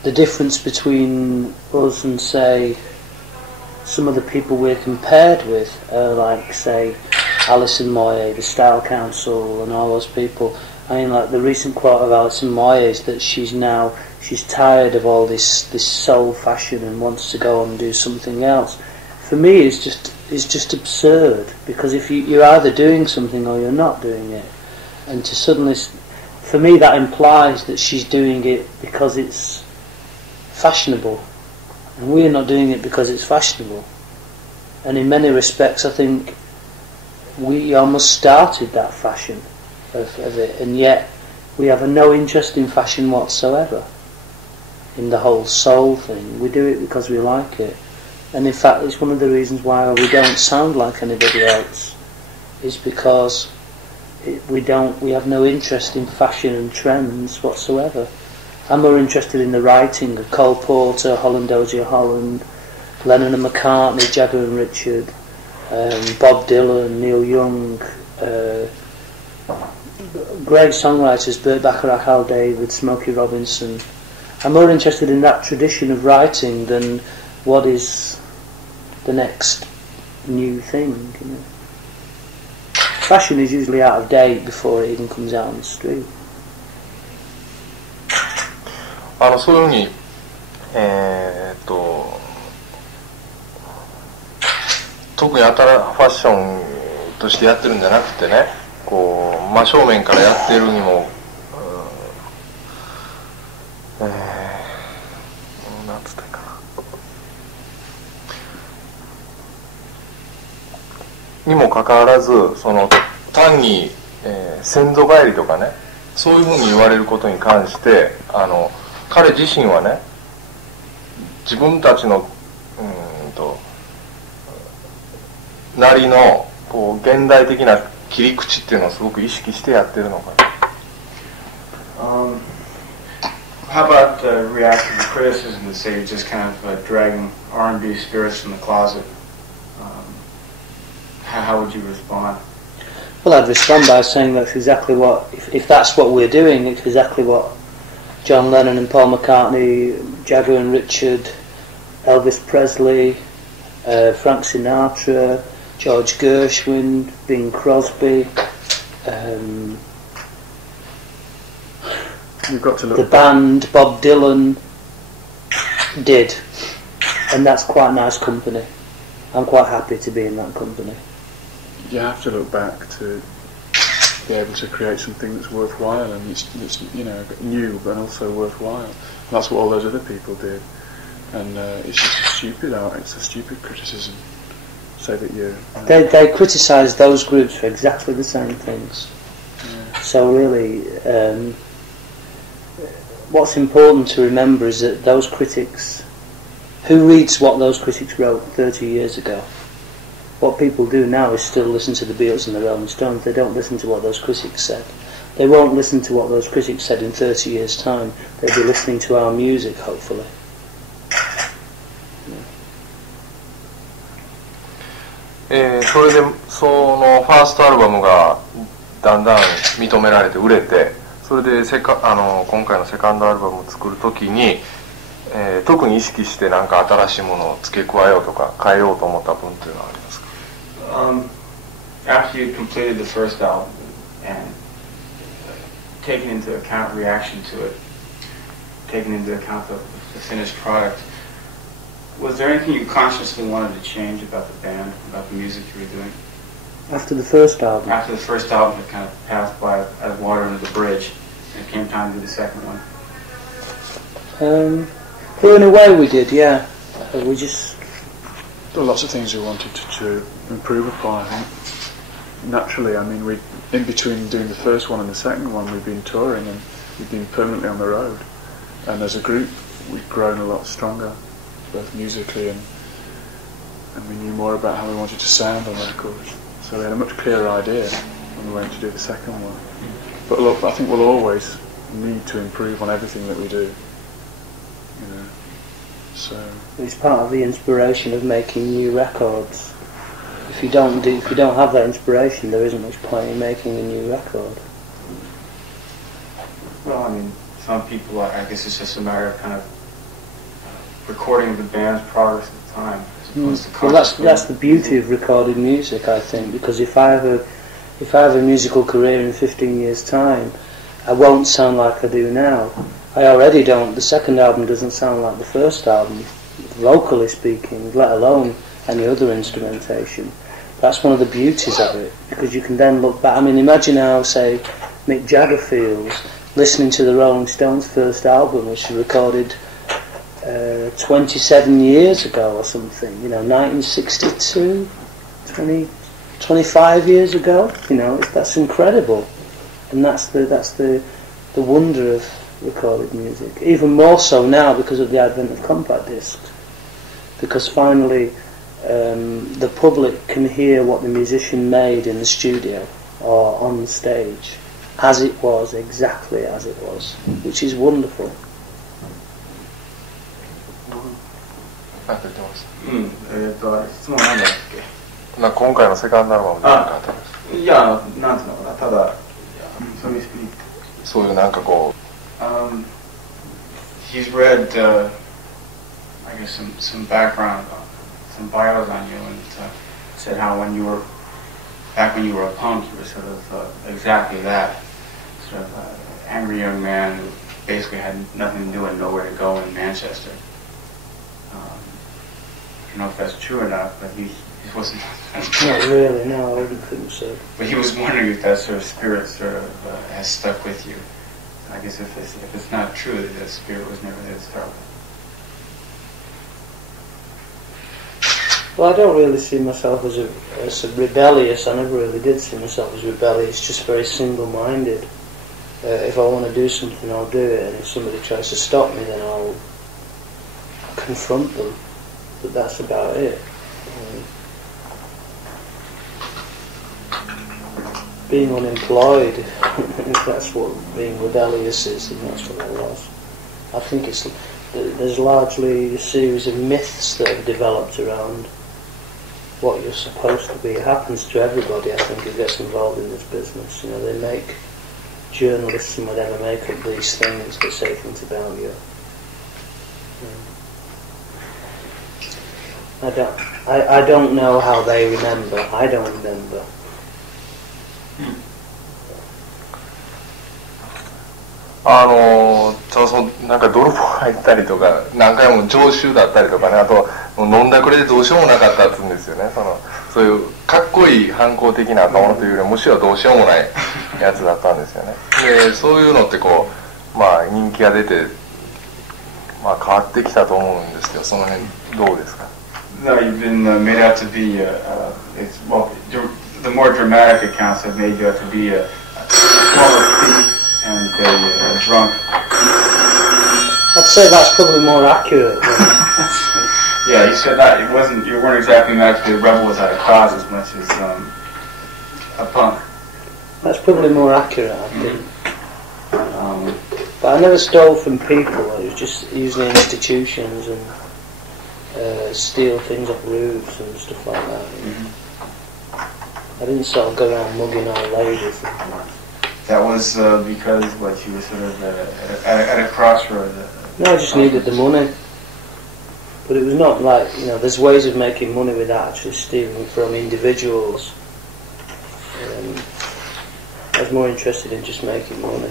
The difference between us and, say, some of the people we're compared with, like, say, Alison Moyet, the Style Council, and all those people. I mean, like, the recent quote of Alison Moyet is that she's tired of all this soul fashion and wants to go and do something else. For me, it's just absurd, because if you're either doing something or you're not doing it, and to suddenly, for me, that implies that she's doing it because it's fashionable, and we're not doing it because it's fashionable. And in many respects, I think we almost started that fashion of it, and yet we have no interest in fashion whatsoever, in the whole soul thing. We do it because we like it, and in fact it's one of the reasons why we don't sound like anybody else, is because we have no interest in fashion and trends whatsoever. I'm more interested in the writing of Cole Porter, Holland Dozier Holland, Lennon and McCartney, Jagger and Richard, Bob Dylan, Neil Young, great songwriters, Burt Bacharach, Hal David, Smokey Robinson. I'm more interested in that tradition of writing than what is the next new thing. You know. Fashion is usually out of date before it even comes out on the street. そういうふうに、特にファッションとしてやってるんじゃなくてね、こう真正面からやってるにも、なんつったらいいかな。にもかかわらず、その単に、先祖返りとかね、そういうふうに言われることに関して、彼自身はね、自分たちのなりのこう現代的な切り口っていうのをすごく意識してやってるのかな。How about reacting to criticism that say you're just kind of dragging R&B spirits from the closet? How would you respond? Well, I'd respond by saying that's exactly what, if that's what we're doing, it's exactly what John Lennon and Paul McCartney, Jagger and Richard, Elvis Presley, Frank Sinatra, George Gershwin, Bing Crosby, You've got to look the band, Bob Dylan, did. And that's quite nice company. I'm quite happy to be in that company. You have to look back to be able to create something that's worthwhile and it's new but also worthwhile. And that's what all those other people did. And it's just a stupid art. It's a stupid criticism. Say that you. They criticise those groups for exactly the same things. Yeah. So really, what's important to remember is that those critics, who reads what those critics wrote 30 years ago? What people do now is still listen to the Beatles and the Rolling Stones. They don't listen to what those critics said. They won't listen to what those critics said in 30 years' time. They'll be listening to our music, hopefully. Yeah. それでそのファーストアルバムがだんだん認められて売れて、それで今回のセカンドアルバムを作るときに、特に意識して何か新しいものを付け加えようとか変えようと思った分というのはありますか？ After you completed the first album and taking into account reaction to it, taking into account the finished product, was there anything you consciously wanted to change about the band, about the music you were doing? After the first album? After the first album had kind of passed by as water under the bridge, and it came time to do the second one? Well, in a way we did, yeah. We just... There were lots of things we wanted to improve upon, I think. Naturally, I mean, in between doing the first one and the second one, we've been touring and we've been permanently on the road. And as a group, we've grown a lot stronger, both musically and we knew more about how we wanted to sound on records. So we had a much clearer idea when we went to do the second one. But look, I think we'll always need to improve on everything that we do. You know, so it's part of the inspiration of making new records. If you don't have that inspiration, there isn't much point in making a new record. Well, I mean, some people, I guess it's just a matter of kind of recording the band's progress at the time, as opposed to well, that's the beauty of recorded music, I think, because if I have a musical career in 15 years' time, I won't sound like I do now. I already don't. The second album doesn't sound like the first album, vocally speaking, let alone any other instrumentation. That's one of the beauties of it, because you can then look back. I mean, imagine how, say, Mick Jagger feels listening to the Rolling Stones' first album, which was recorded 27 years ago or something, 1962, 25 years ago, that's incredible. And that's the wonder of recorded music. Even more so now because of the advent of compact discs. Because finally the public can hear what the musician made in the studio or on the stage as it was, exactly as it was, which is wonderful. なんて言ってました質問なんだっけ今回のセカンドアルバムで何かあったんですかいや、なんていうのかな、ただ、そういうそういうなんかこう he's read, I guess, some background, some bios on you, and said how back when you were a punk, you were sort of exactly that, sort of angry young man who basically had nothing to do and nowhere to go in Manchester. I don't know if that's true or not, but he wasn't. Not really, no, I wouldn't think so. But he was wondering if that sort of spirit has stuck with you. I guess if it's not true, that spirit was never there to start with. Well, I don't really see myself as rebellious. I never really did see myself as rebellious, just very single-minded. If I want to do something, I'll do it, and if somebody tries to stop me, then I'll confront them. But that's about it. Being unemployed, if that's what being rebellious is, and that's what I was. I think there's largely a series of myths that have developed around what you're supposed to be. It happens to everybody, I think, who gets involved in this business. They make, journalists and whatever, make up these things that say things about you. I don't know how they remember. I don't remember. なんか泥棒入ったりとか何回も常習だったりとかね、あと飲んだくれでどうしようもなかったって言うんですよね。そういうかっこいい反抗的な若者というよりはむしろどうしようもないやつだったんですよね。でそういうのってこう人気が出て変わってきたと思うんですけど、その辺どうですか？ No, you've been made out to be the more dramatic accounts have made you out to be a smaller thief and a drunk. I'd say that's probably more accurate. Yeah, you said that you weren't exactly a rebel without a cause as much as a punk. That's probably more accurate, I think. But I never stole from people. It was just usually institutions and steal things off roofs and stuff like that. I didn't sort of go around mugging old ladies. That was because you were sort of at a crossroads. No, I just needed the money. But it was not like, there's ways of making money without actually stealing from individuals. I was more interested in just making money.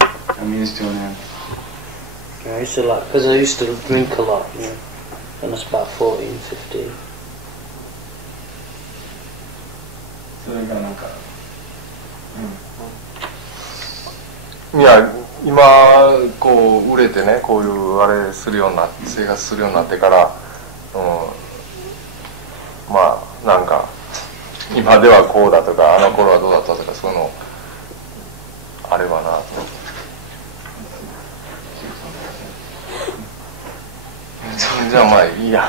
I mean, it's doing that. I used to because I used to drink a lot, when I was about 14, 15. それがなんか、いや今こう売れてねこういうあれするようになって生活するようになってから、まあなんか今ではこうだとかあの頃はどうだったとかそういうのあればなと。じゃあまあいいや。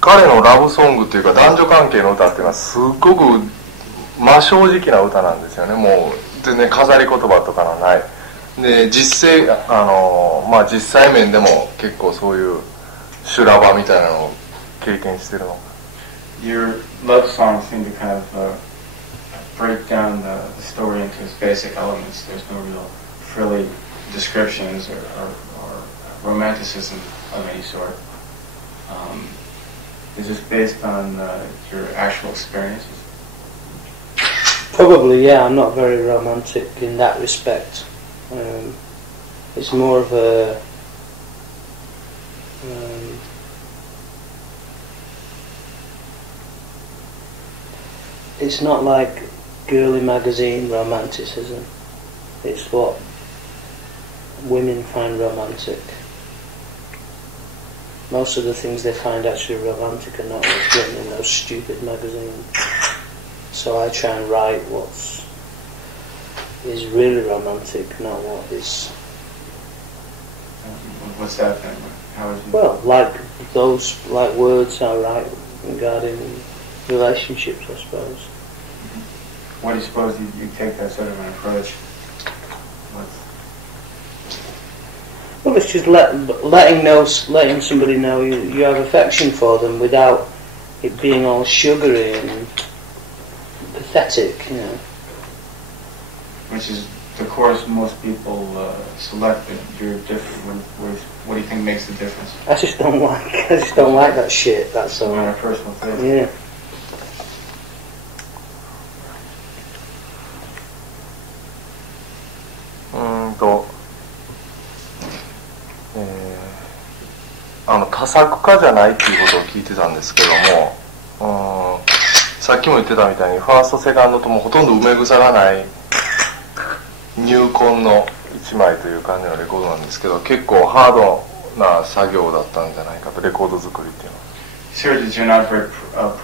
彼のラブソングっていうか男女関係の歌っていうのはすっごく真正直な歌なんですよね。もう全然飾り言葉とかのないで実際面でも結構そういう修羅場みたいなのを経験してるの。 Your love songs seem to kind of break down the story into its basic elements. There's no real frilly descriptions or romanticism of any sort. Is this based on your actual experiences? Probably, yeah. I'm not very romantic in that respect. It's more of a it's not like girly magazine romanticism. It's what women find romantic. Most of the things they find actually romantic are not what's written in those stupid magazines. So I try and write what is really romantic, not what is. What's that then? How is it? Well, like words I write regarding relationships, I suppose. Why do you suppose you take that sort of an approach? Well, it's just letting somebody know you have affection for them without it being all sugary and pathetic, you know. Which is the course most people select, but you're different. What do you think makes the difference? I just don't like that shit. That's all. On a personal thing. Yeah. 多作家じゃないっていうことを聞いてたんですけども、さっきも言ってたみたいにファーストセカンドともほとんど埋め腐らない入魂の一枚という感じのレコードなんですけど、結構ハードな作業だったんじゃないかと、レコード作りっていうのは。Sure, that you're not very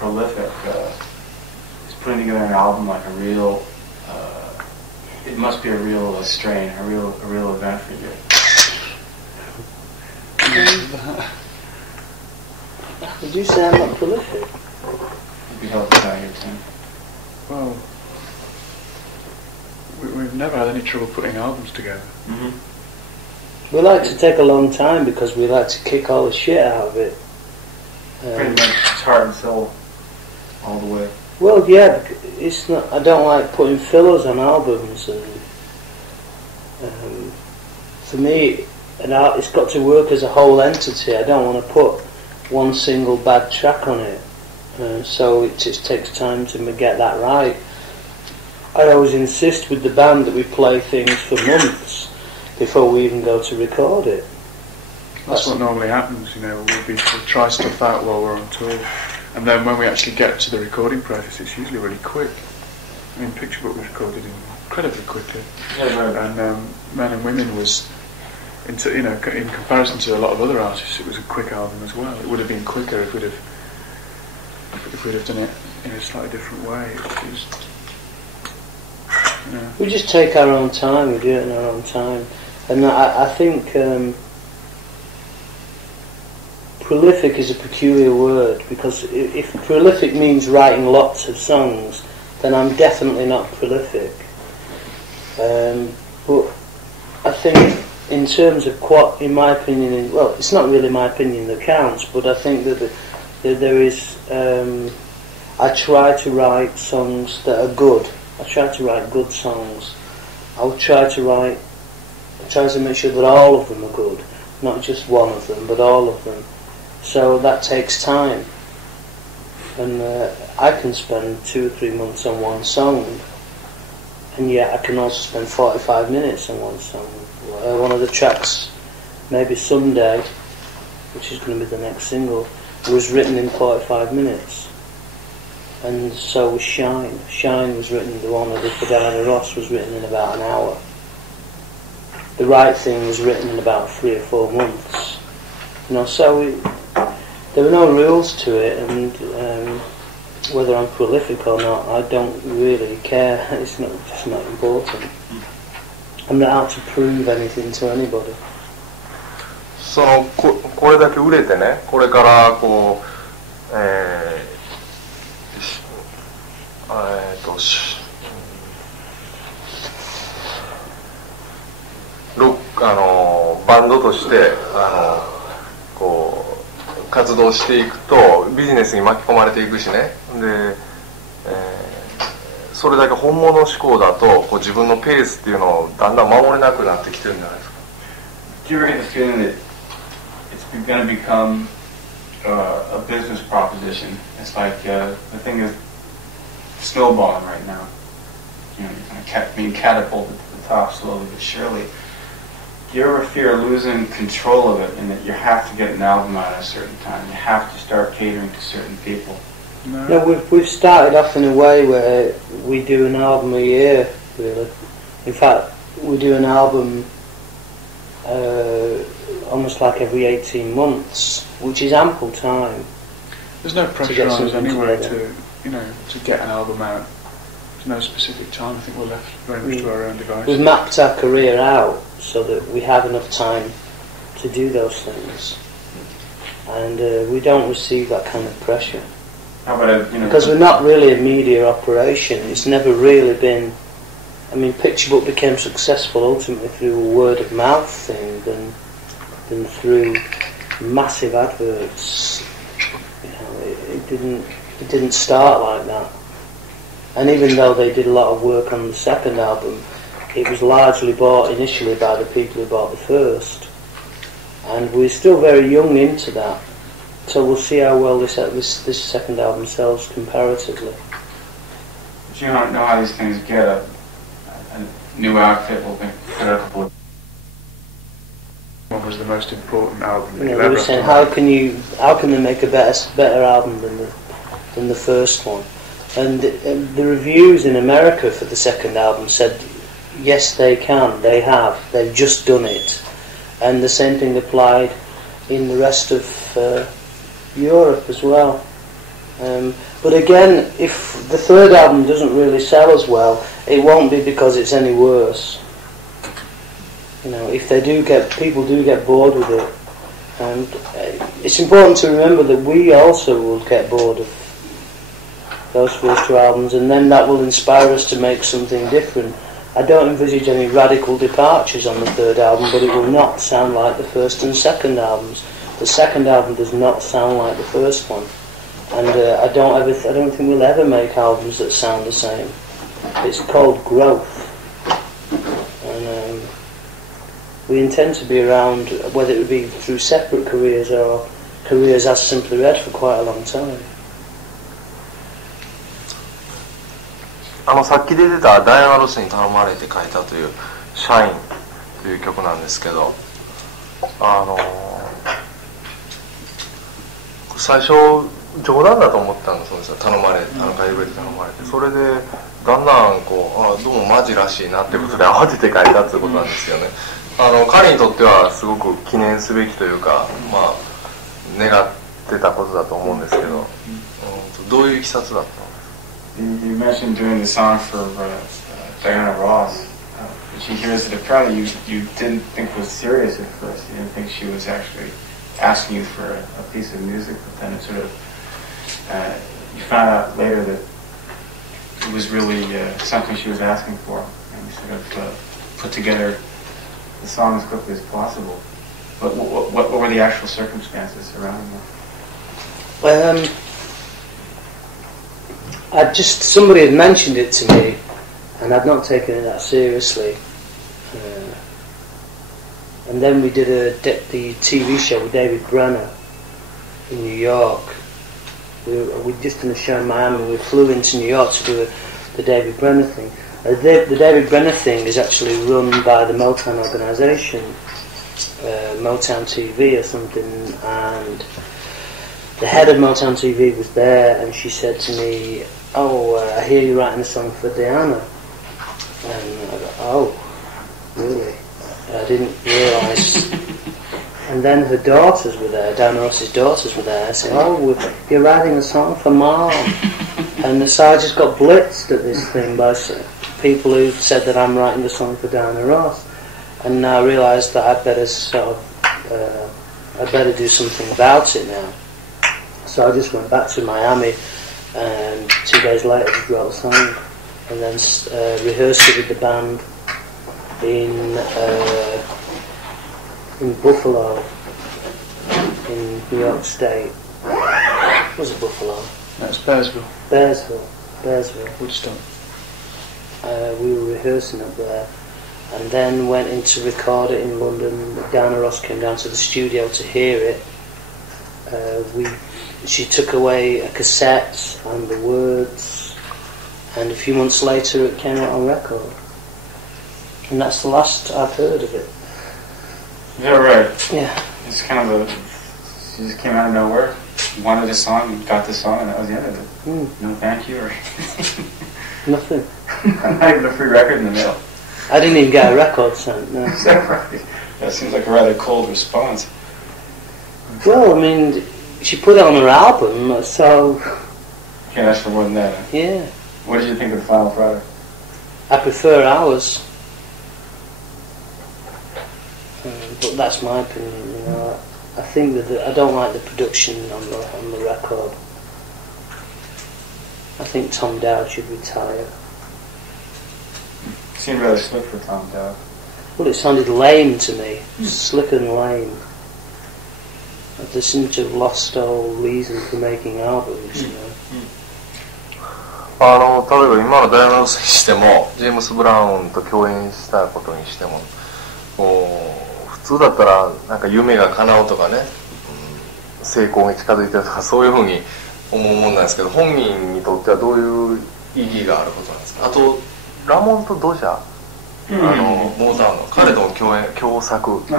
prolific. Is putting together an album like a real. It must be a real strain, a real event for you. Would you say I'm not prolific? You could help us out here, Tim. Well, we've never had any trouble putting albums together. Mm-hmm. We like to take a long time because we like to kick all the shit out of it. Pretty much it's heart and soul, all the way. Well, yeah, it's not. I don't like putting fillers on albums, and for me, it's got to work as a whole entity. I don't want to put one single bad track on it, so it just takes time to get that right. I always insist with the band that we play things for months before we even go to record it. That's what normally happens, you know. We'll try stuff out while we're on tour, and then when we actually get to the recording process, it's usually really quick. I mean, Picture Book was recorded incredibly quickly, and Men and Women was, in comparison to a lot of other artists, it was a quick album as well. It would have been quicker if we'd have done it in a slightly different way. It was, you know. We just take our own time. We do it in our own time, and I think. Prolific is a peculiar word, because if prolific means writing lots of songs, then I'm definitely not prolific. But I think in terms of in my opinion, well, it's not really my opinion that counts, but I think that there is, I try to write songs that are good. I try to write good songs. I try to make sure that all of them are good, not just one of them, but all of them. So that takes time, and I can spend 2 or 3 months on one song, and yet I can also spend 45 minutes on one song. One of the tracks, maybe Someday, which is going to be the next single, was written in 45 minutes. And so was Shine. Shine was written, the one with Diana Ross was written in about an hour. The Right Thing was written in about 3 or 4 months. You know, so there were no rules to it, and whether I'm prolific or not, I don't really care. It's just not important. I'm not out to prove anything to anybody. これだけ売れてね、これからこう、バンドとしてこう活動していくとビジネスに巻き込まれていくしね。で、それだけ本物志向だとこう自分のペースっていうのをだんだん守れなくなってきてるんじゃないですか。Do you ever get the feeling that it's going to become a business proposition? It's like the thing is snowballing right now. You know, you're kind of being catapulted to the top slowly but surely. Do you ever fear losing control of it, and that you have to get an album out at a certain time? You have to start catering to certain people. No, we've started off in a way where we do an album a year, really. In fact, we do an album almost like every 18 months, which is ample time. There's no pressure on us anyway to get an album out. There's no specific time. I think we're left very much to our own devices. We've mapped our career out so that we have enough time to do those things, and we don't receive that kind of pressure. How about because we're not really a media operation. It's never really been. I mean, Picture Book became successful ultimately through a word of mouth thing than through massive adverts. You know, it didn't start like that. And even though they did a lot of work on the second album, it was largely bought initially by the people who bought the first. And we're still very young into that. So we'll see how well this second album sells comparatively. But you don't know how these things get. A new outfit will put out a couple of... What was the most important album? You know, they were saying, how can they make a better album than the first one? And the reviews in America for the second album said, yes, they can, they've just done it. And the same thing applied in the rest of Europe as well. But again, if the third album doesn't really sell as well, it won't be because it's any worse. You know, if people do get bored with it, and it's important to remember that we also will get bored of those first 2 albums, and then that will inspire us to make something different. I don't envisage any radical departures on the third album, but it will not sound like the first and second albums. The second album does not sound like the first one, and I don't think we'll ever make albums that sound the same. It's called growth, and we intend to be around, whether it would be through separate careers or careers as Simply Red, for quite a long time. さっき出てたダイアナ・ロスに頼まれて書いたという「シャイン」という曲なんですけど、最初冗談だと思ったんですよ。頼まれて頼まれて、それでだんだんこうどうもマジらしいなってことで慌てて書いたってことなんですよね。彼にとってはすごく記念すべきというか、まあ願ってたことだと思うんですけど、どういういきさつだったの？ You mentioned doing the song for Diana Ross. She hears it apparently you didn't think was serious at first. You didn't think she was actually asking you for a piece of music, but then it sort of you found out later that it was really something she was asking for, and you sort of put together the song as quickly as possible. But what were the actual circumstances surrounding that? Somebody had mentioned it to me, and I'd not taken it that seriously. And then we did the TV show with David Brenner in New York. We just done a show in Miami. We flew into New York to do the David Brenner thing. The David Brenner thing is actually run by the Motown organisation, Motown TV or something, and the head of Motown TV was there, and she said to me, "Oh, I hear you writing a song for Diana." And I go, "Oh, really?" I didn't realise. And then her daughters were there, Diana Ross's daughters were there. I said, "Oh, you're writing a song for Mom." And so I just got blitzed at this thing by people who said that I'm writing a song for Diana Ross. And I realised that I'd better I'd better do something about it now. So I just went back to Miami, and 2 days later just wrote a song, and then rehearsed it with the band in Buffalo, in New York State. Was it Buffalo? No, it's Bearsville. Bearsville. Woodstock. We were rehearsing up there, and then went in to record it in London. Diana Ross came down to the studio to hear it. She took away a cassette and the words, and a few months later it came out on record. And that's the last I've heard of it. Yeah, right. Yeah. It's kind of she just came out of nowhere, wanted a song, got the song, and that was the end of it. No thank you or Nothing. not even a free record in the mail. I didn't even get a record sent, no. Is that right? That seems like a rather cold response. Well, I mean, she put it on her album, so... Can't ask for more than that. Huh? Yeah. What did you think of the final product? I prefer ours. But that's my opinion, you know. I think that I don't like the production on the record. I think Tom Dowd should retire. Seemed rather slick for Tom Dowd. Well, it sounded lame to me. Slick and lame. They seem to have lost all reason for making albums, you know. 例えば今のダイアナ・ロスにしてもジェームス・ブラウンと共演したことにしても、普通だったらなんか夢が叶うとかね、成功に近づいてるとかそういうふうに思うもんなんですけど、本人にとってはどういう意義があることなんですか。あとラモンとドジャー、モータウンの彼とも共作してる、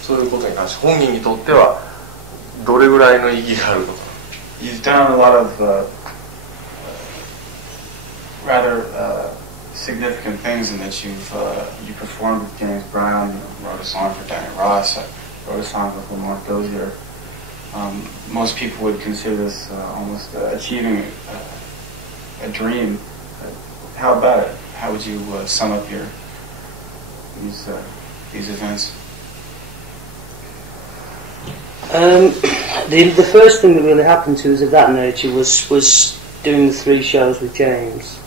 そういうことに関して本人にとってはどれぐらいの意義があること。 He's done a lot of rather significant things in that you performed with James Brown, you wrote a song for Diana Ross, wrote a song with Lamont Dozier. Most people would consider this almost achieving a dream. How about it? How would you sum up these events? The first thing that really happened to us of that nature was doing the 3 shows with James.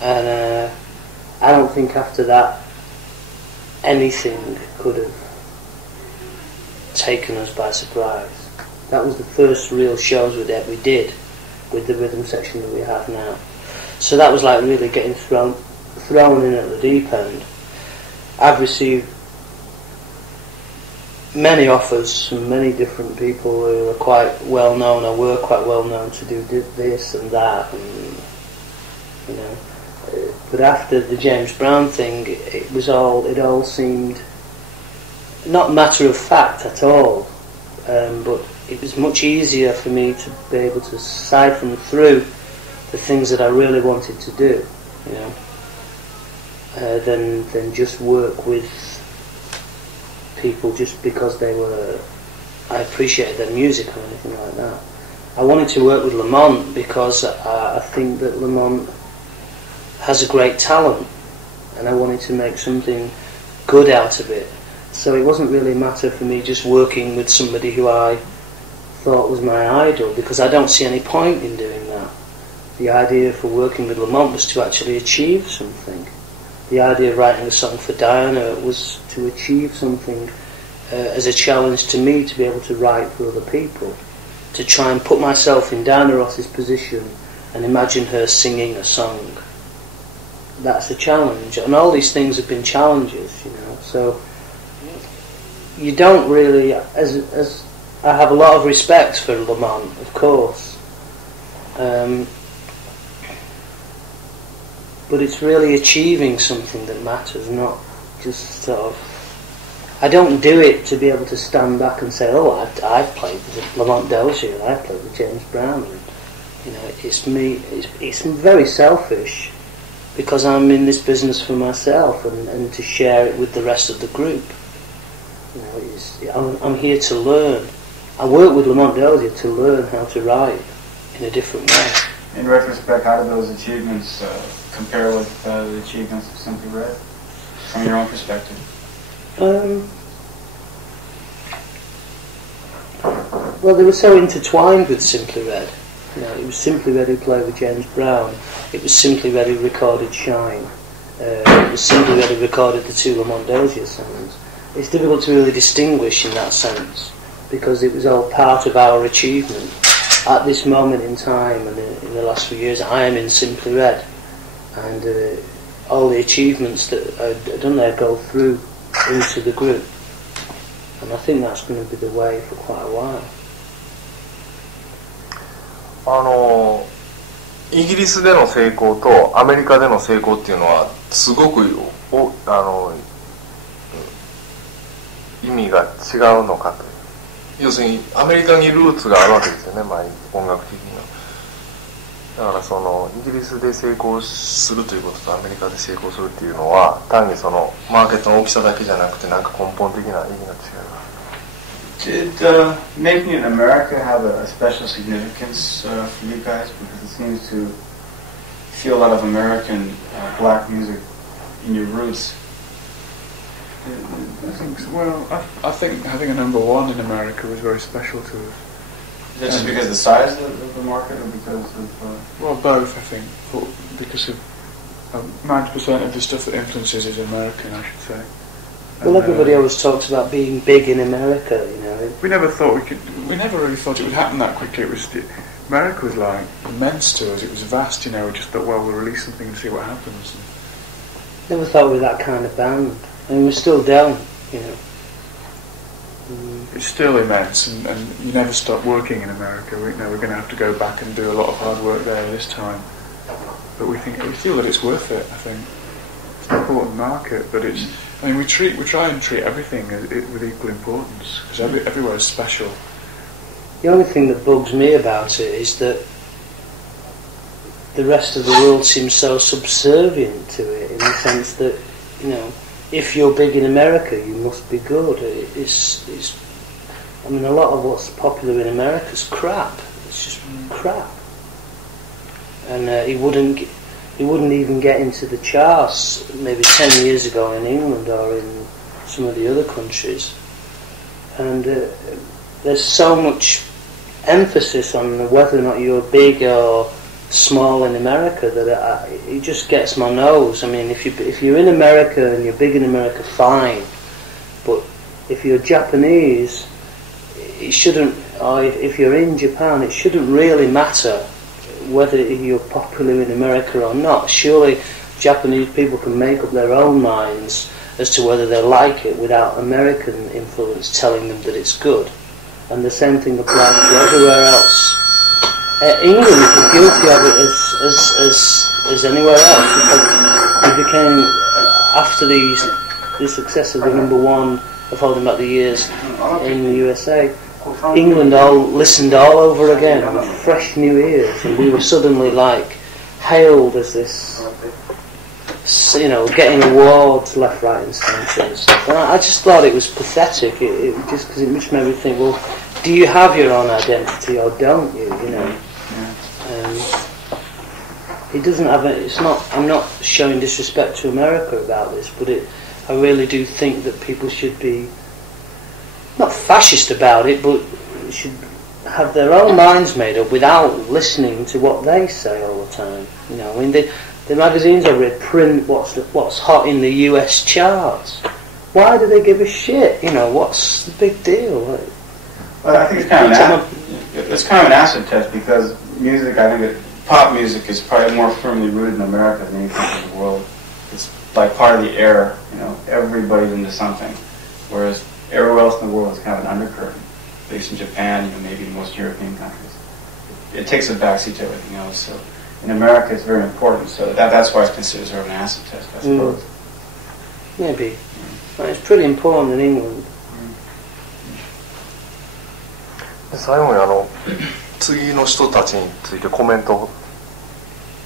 And I don't think after that anything could have taken us by surprise. That was the first real shows that we did with the rhythm section that we have now. So that was like really getting thrown in at the deep end. I've received many offers from many different people who are quite well known or were quite well known to do this and that, and you know. But after the James Brown thing, it all seemed not matter of fact at all. But it was much easier for me to be able to siphon through the things that I really wanted to do, you know, than just work with people just because I appreciated their music or anything like that. I wanted to work with Lamont because I think that Lamont has a great talent, and I wanted to make something good out of it. So it wasn't really a matter for me just working with somebody who I thought was my idol, because I don't see any point in doing that. The idea for working with Lamont was to actually achieve something. The idea of writing a song for Diana was to achieve something as a challenge to me to be able to write for other people, to try and put myself in Diana Ross's position and imagine her singing a song. That's a challenge, and all these things have been challenges, you know. So you don't really, as I have a lot of respect for Lamont, of course, but it's really achieving something that matters, not just sort of I don't do it to be able to stand back and say, oh, I've played with Lamont Dozier, and I've played with James Brown. And, you know, it's me. It's very selfish because I'm in this business for myself and to share it with the rest of the group. You know, I'm here to learn. I work with Lamont Dozier to learn how to write in a different way. In retrospect, how do those achievements compare with the achievements of Simply Red, from your own perspective? Well, they were so intertwined with Simply Red. You know, it was Simply Red who played with James Brown. It was Simply Red who recorded Shine. It was Simply Red who recorded the two Lamont Dozier songs. It's difficult to really distinguish in that sense because it was all part of our achievement. At this moment in time and in the last few years, I am in Simply Red, and all the achievements that I've done there go through into the group, and I think that's going to be the way for quite a while. イギリスでの成功とアメリカでの成功っていうのはすごく意味が違うのかという。要するにアメリカにルーツがあるわけですよね、音楽的には。だからそのイギリスで成功するということとアメリカで成功するっていうのは単にそのマーケットの大きさだけじゃなくてなんか根本的な意味の違いが。Did making it in America have a special significance for you guys? Because it seems to feel a lot of American black music in your roots. I think so. Well, I think having a number one in America was very special to us. Is that just because of the size of the market, or because of? Well, both, I think. But because of 90% of the stuff that influences is American, I should say. Well, everybody always talks about being big in America, you know. We never thought we could. We never really thought it would happen that quickly. America was like immense to us. It was vast, you know. We just thought, well, we'll release something and see what happens. Never thought we were that kind of band. I mean, we're still down, you know. It's still immense, and you never stop working in America. We're going to have to go back and do a lot of hard work there this time. But we feel that it's worth it. I think it's an important market, but it's. I mean, we try and treat everything with equal importance because everywhere is special. The only thing that bugs me about it is that the rest of the world seems so subservient to it, in the sense that, you know, if you're big in America, you must be good. I mean, a lot of what's popular in America is crap. It's just crap, and it wouldn't even get into the charts maybe 10 years ago in England or in some of the other countries. And there's so much emphasis on whether or not you're big or small in America that it just gets my nose. I mean, if you're in America and you're big in America, fine. But if you're Japanese, it shouldn't, or if you're in Japan, it shouldn't really matter whether you're popular in America or not. Surely Japanese people can make up their own minds as to whether they like it without American influence telling them that it's good. And the same thing applies to everywhere else. England is as guilty of it as anywhere else, because we became, after the success of the number one of Holding Back the Years in the USA, England all listened all over again with fresh new ears, and we were suddenly like hailed as this, you know, getting awards left, right and centre and stuff. And I just thought it was pathetic. It just because it just made me think, well, do you have your own identity or don't you? You know, it doesn't have. It's not. I'm not showing disrespect to America about this, but I really do think that people should be not fascist about it, but should have their own minds made up without listening to what they say all the time. You know, I mean, the magazines over here print what's hot in the US charts. Why do they give a shit? You know, what's the big deal? Well, I think it's kind of an acid test, because music, I think pop music is probably more firmly rooted in America than anything in the world. It's like part of the air, you know, everybody's into something, whereas everywhere else in the world is kind of an undercurrent. At least in Japan, you know, maybe in most European countries, it takes a backseat to everything else. So in America, it's very important. So that's why it's considered sort of an acid test, I suppose. Maybe. And it's pretty important in England. 最後に次の人たちについてコメント、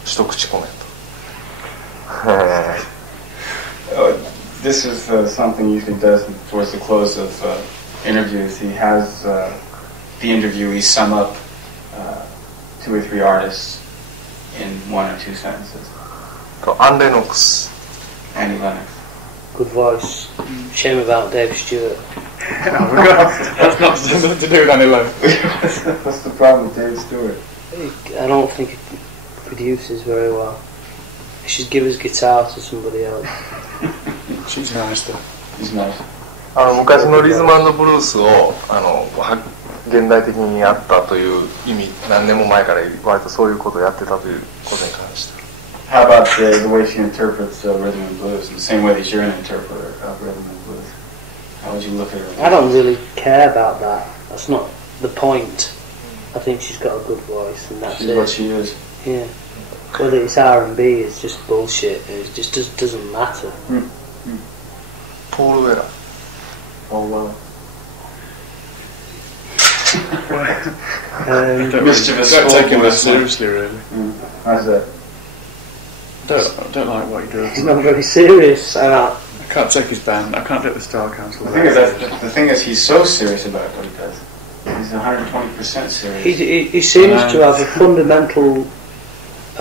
一口コメント。This is something he usually does towards the close of interviews. He has the interviewee sum up 2 or 3 artists in 1 or 2 sentences. アン・レノックス。Annie Lennox. Good voice. Shame about Dave Stewart. That's not something to do with Annie Lennox. What's the problem with Dave Stewart? I don't think he produces very well. He should give his guitar to somebody else. She's nice though. He's nice. 昔のリズム&ブルースを現代的にやったという意味、何年も前から割とそういうことをやってたということに関して。How about the way she interprets rhythm and blues in the same way that you're an interpreter of rhythm and blues? How would you look at her? I don't really care about that. That's not the point. I think she's got a good voice, and that's She's it. what she is. Yeah. Whether it's R&B, it's just bullshit. It just doesn't matter. ポール・ウェラー。Oh well. Mischievous. Don't take him that seriously, really. How's that? I don't like what he does. He's not very serious. I can't take his band. I can't take the Star Council. The thing is, he's so serious about what he does. He's 120% serious. He seems to have a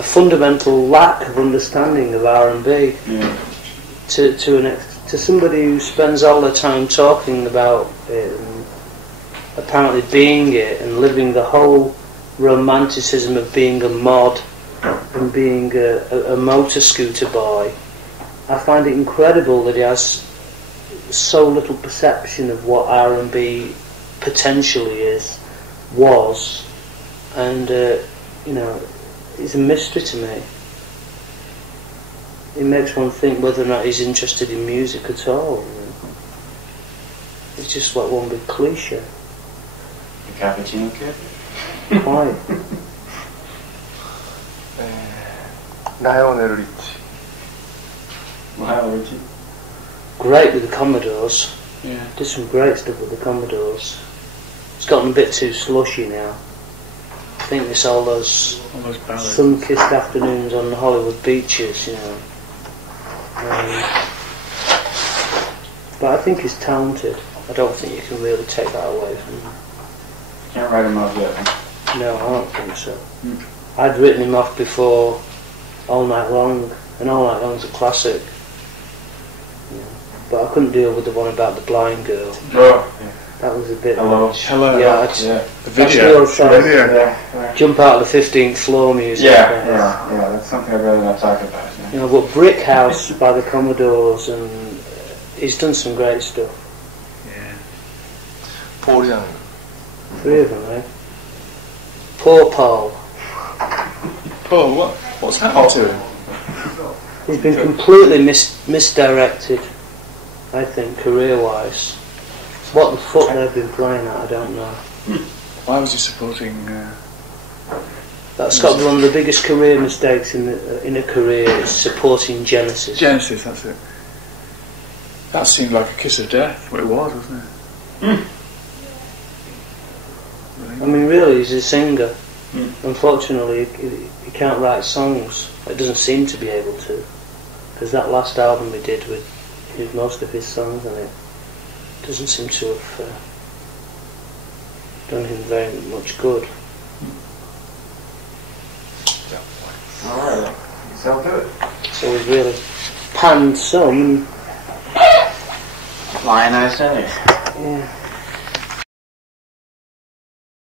fundamental lack of understanding of R&B. Yeah. To somebody who spends all their time talking about it and apparently being it and living the whole romanticism of being a mod and being a motor scooter boy, I find it incredible that he has so little perception of what R&B potentially was, and it's a mystery to me. It makes one think whether or not he's interested in music at all. It's just like one big cliche. The cappuccino kid? Quite. ライオネル・リッチ。 Wow, Richie. Great with the Commodores. Yeah. Did some great stuff with the Commodores. It's gotten a bit too slushy now. I think it's all those ballads. sun-kissed afternoons on the Hollywood beaches, But I think he's talented. I don't think you can really take that away from him. Can't write him off yet. No, I don't think so. I'd written him off before All Night Long, and All Night Long's a classic. But I couldn't deal with the one about the blind girl. Oh, That was a bit Hello. much. Hello. Yeah, The video. Jump out of the 15th floor music. Yeah, that's something I'd rather not talk about. But Brick House by the Commodores, and he's done some great stuff. Yeah. ポール・ヤング。 3 of them, eh? Poor Paul. Paul, what's happened to him? He's been completely misdirected, I think, career-wise. What the fuck they've been playing at, I don't know. Why was he supporting... That's got to be one of the biggest career mistakes in a career, is supporting Genesis. Genesis, that's it. That seemed like a kiss of death, what it was, wasn't it? I mean, really, he's a singer. Unfortunately, he can't write songs. It doesn't seem to be able to. Because that last album he did with most of his songs on it doesn't seem to have done him very much good. Alright, sound good. So he's really panned some. Lionized others. Yeah.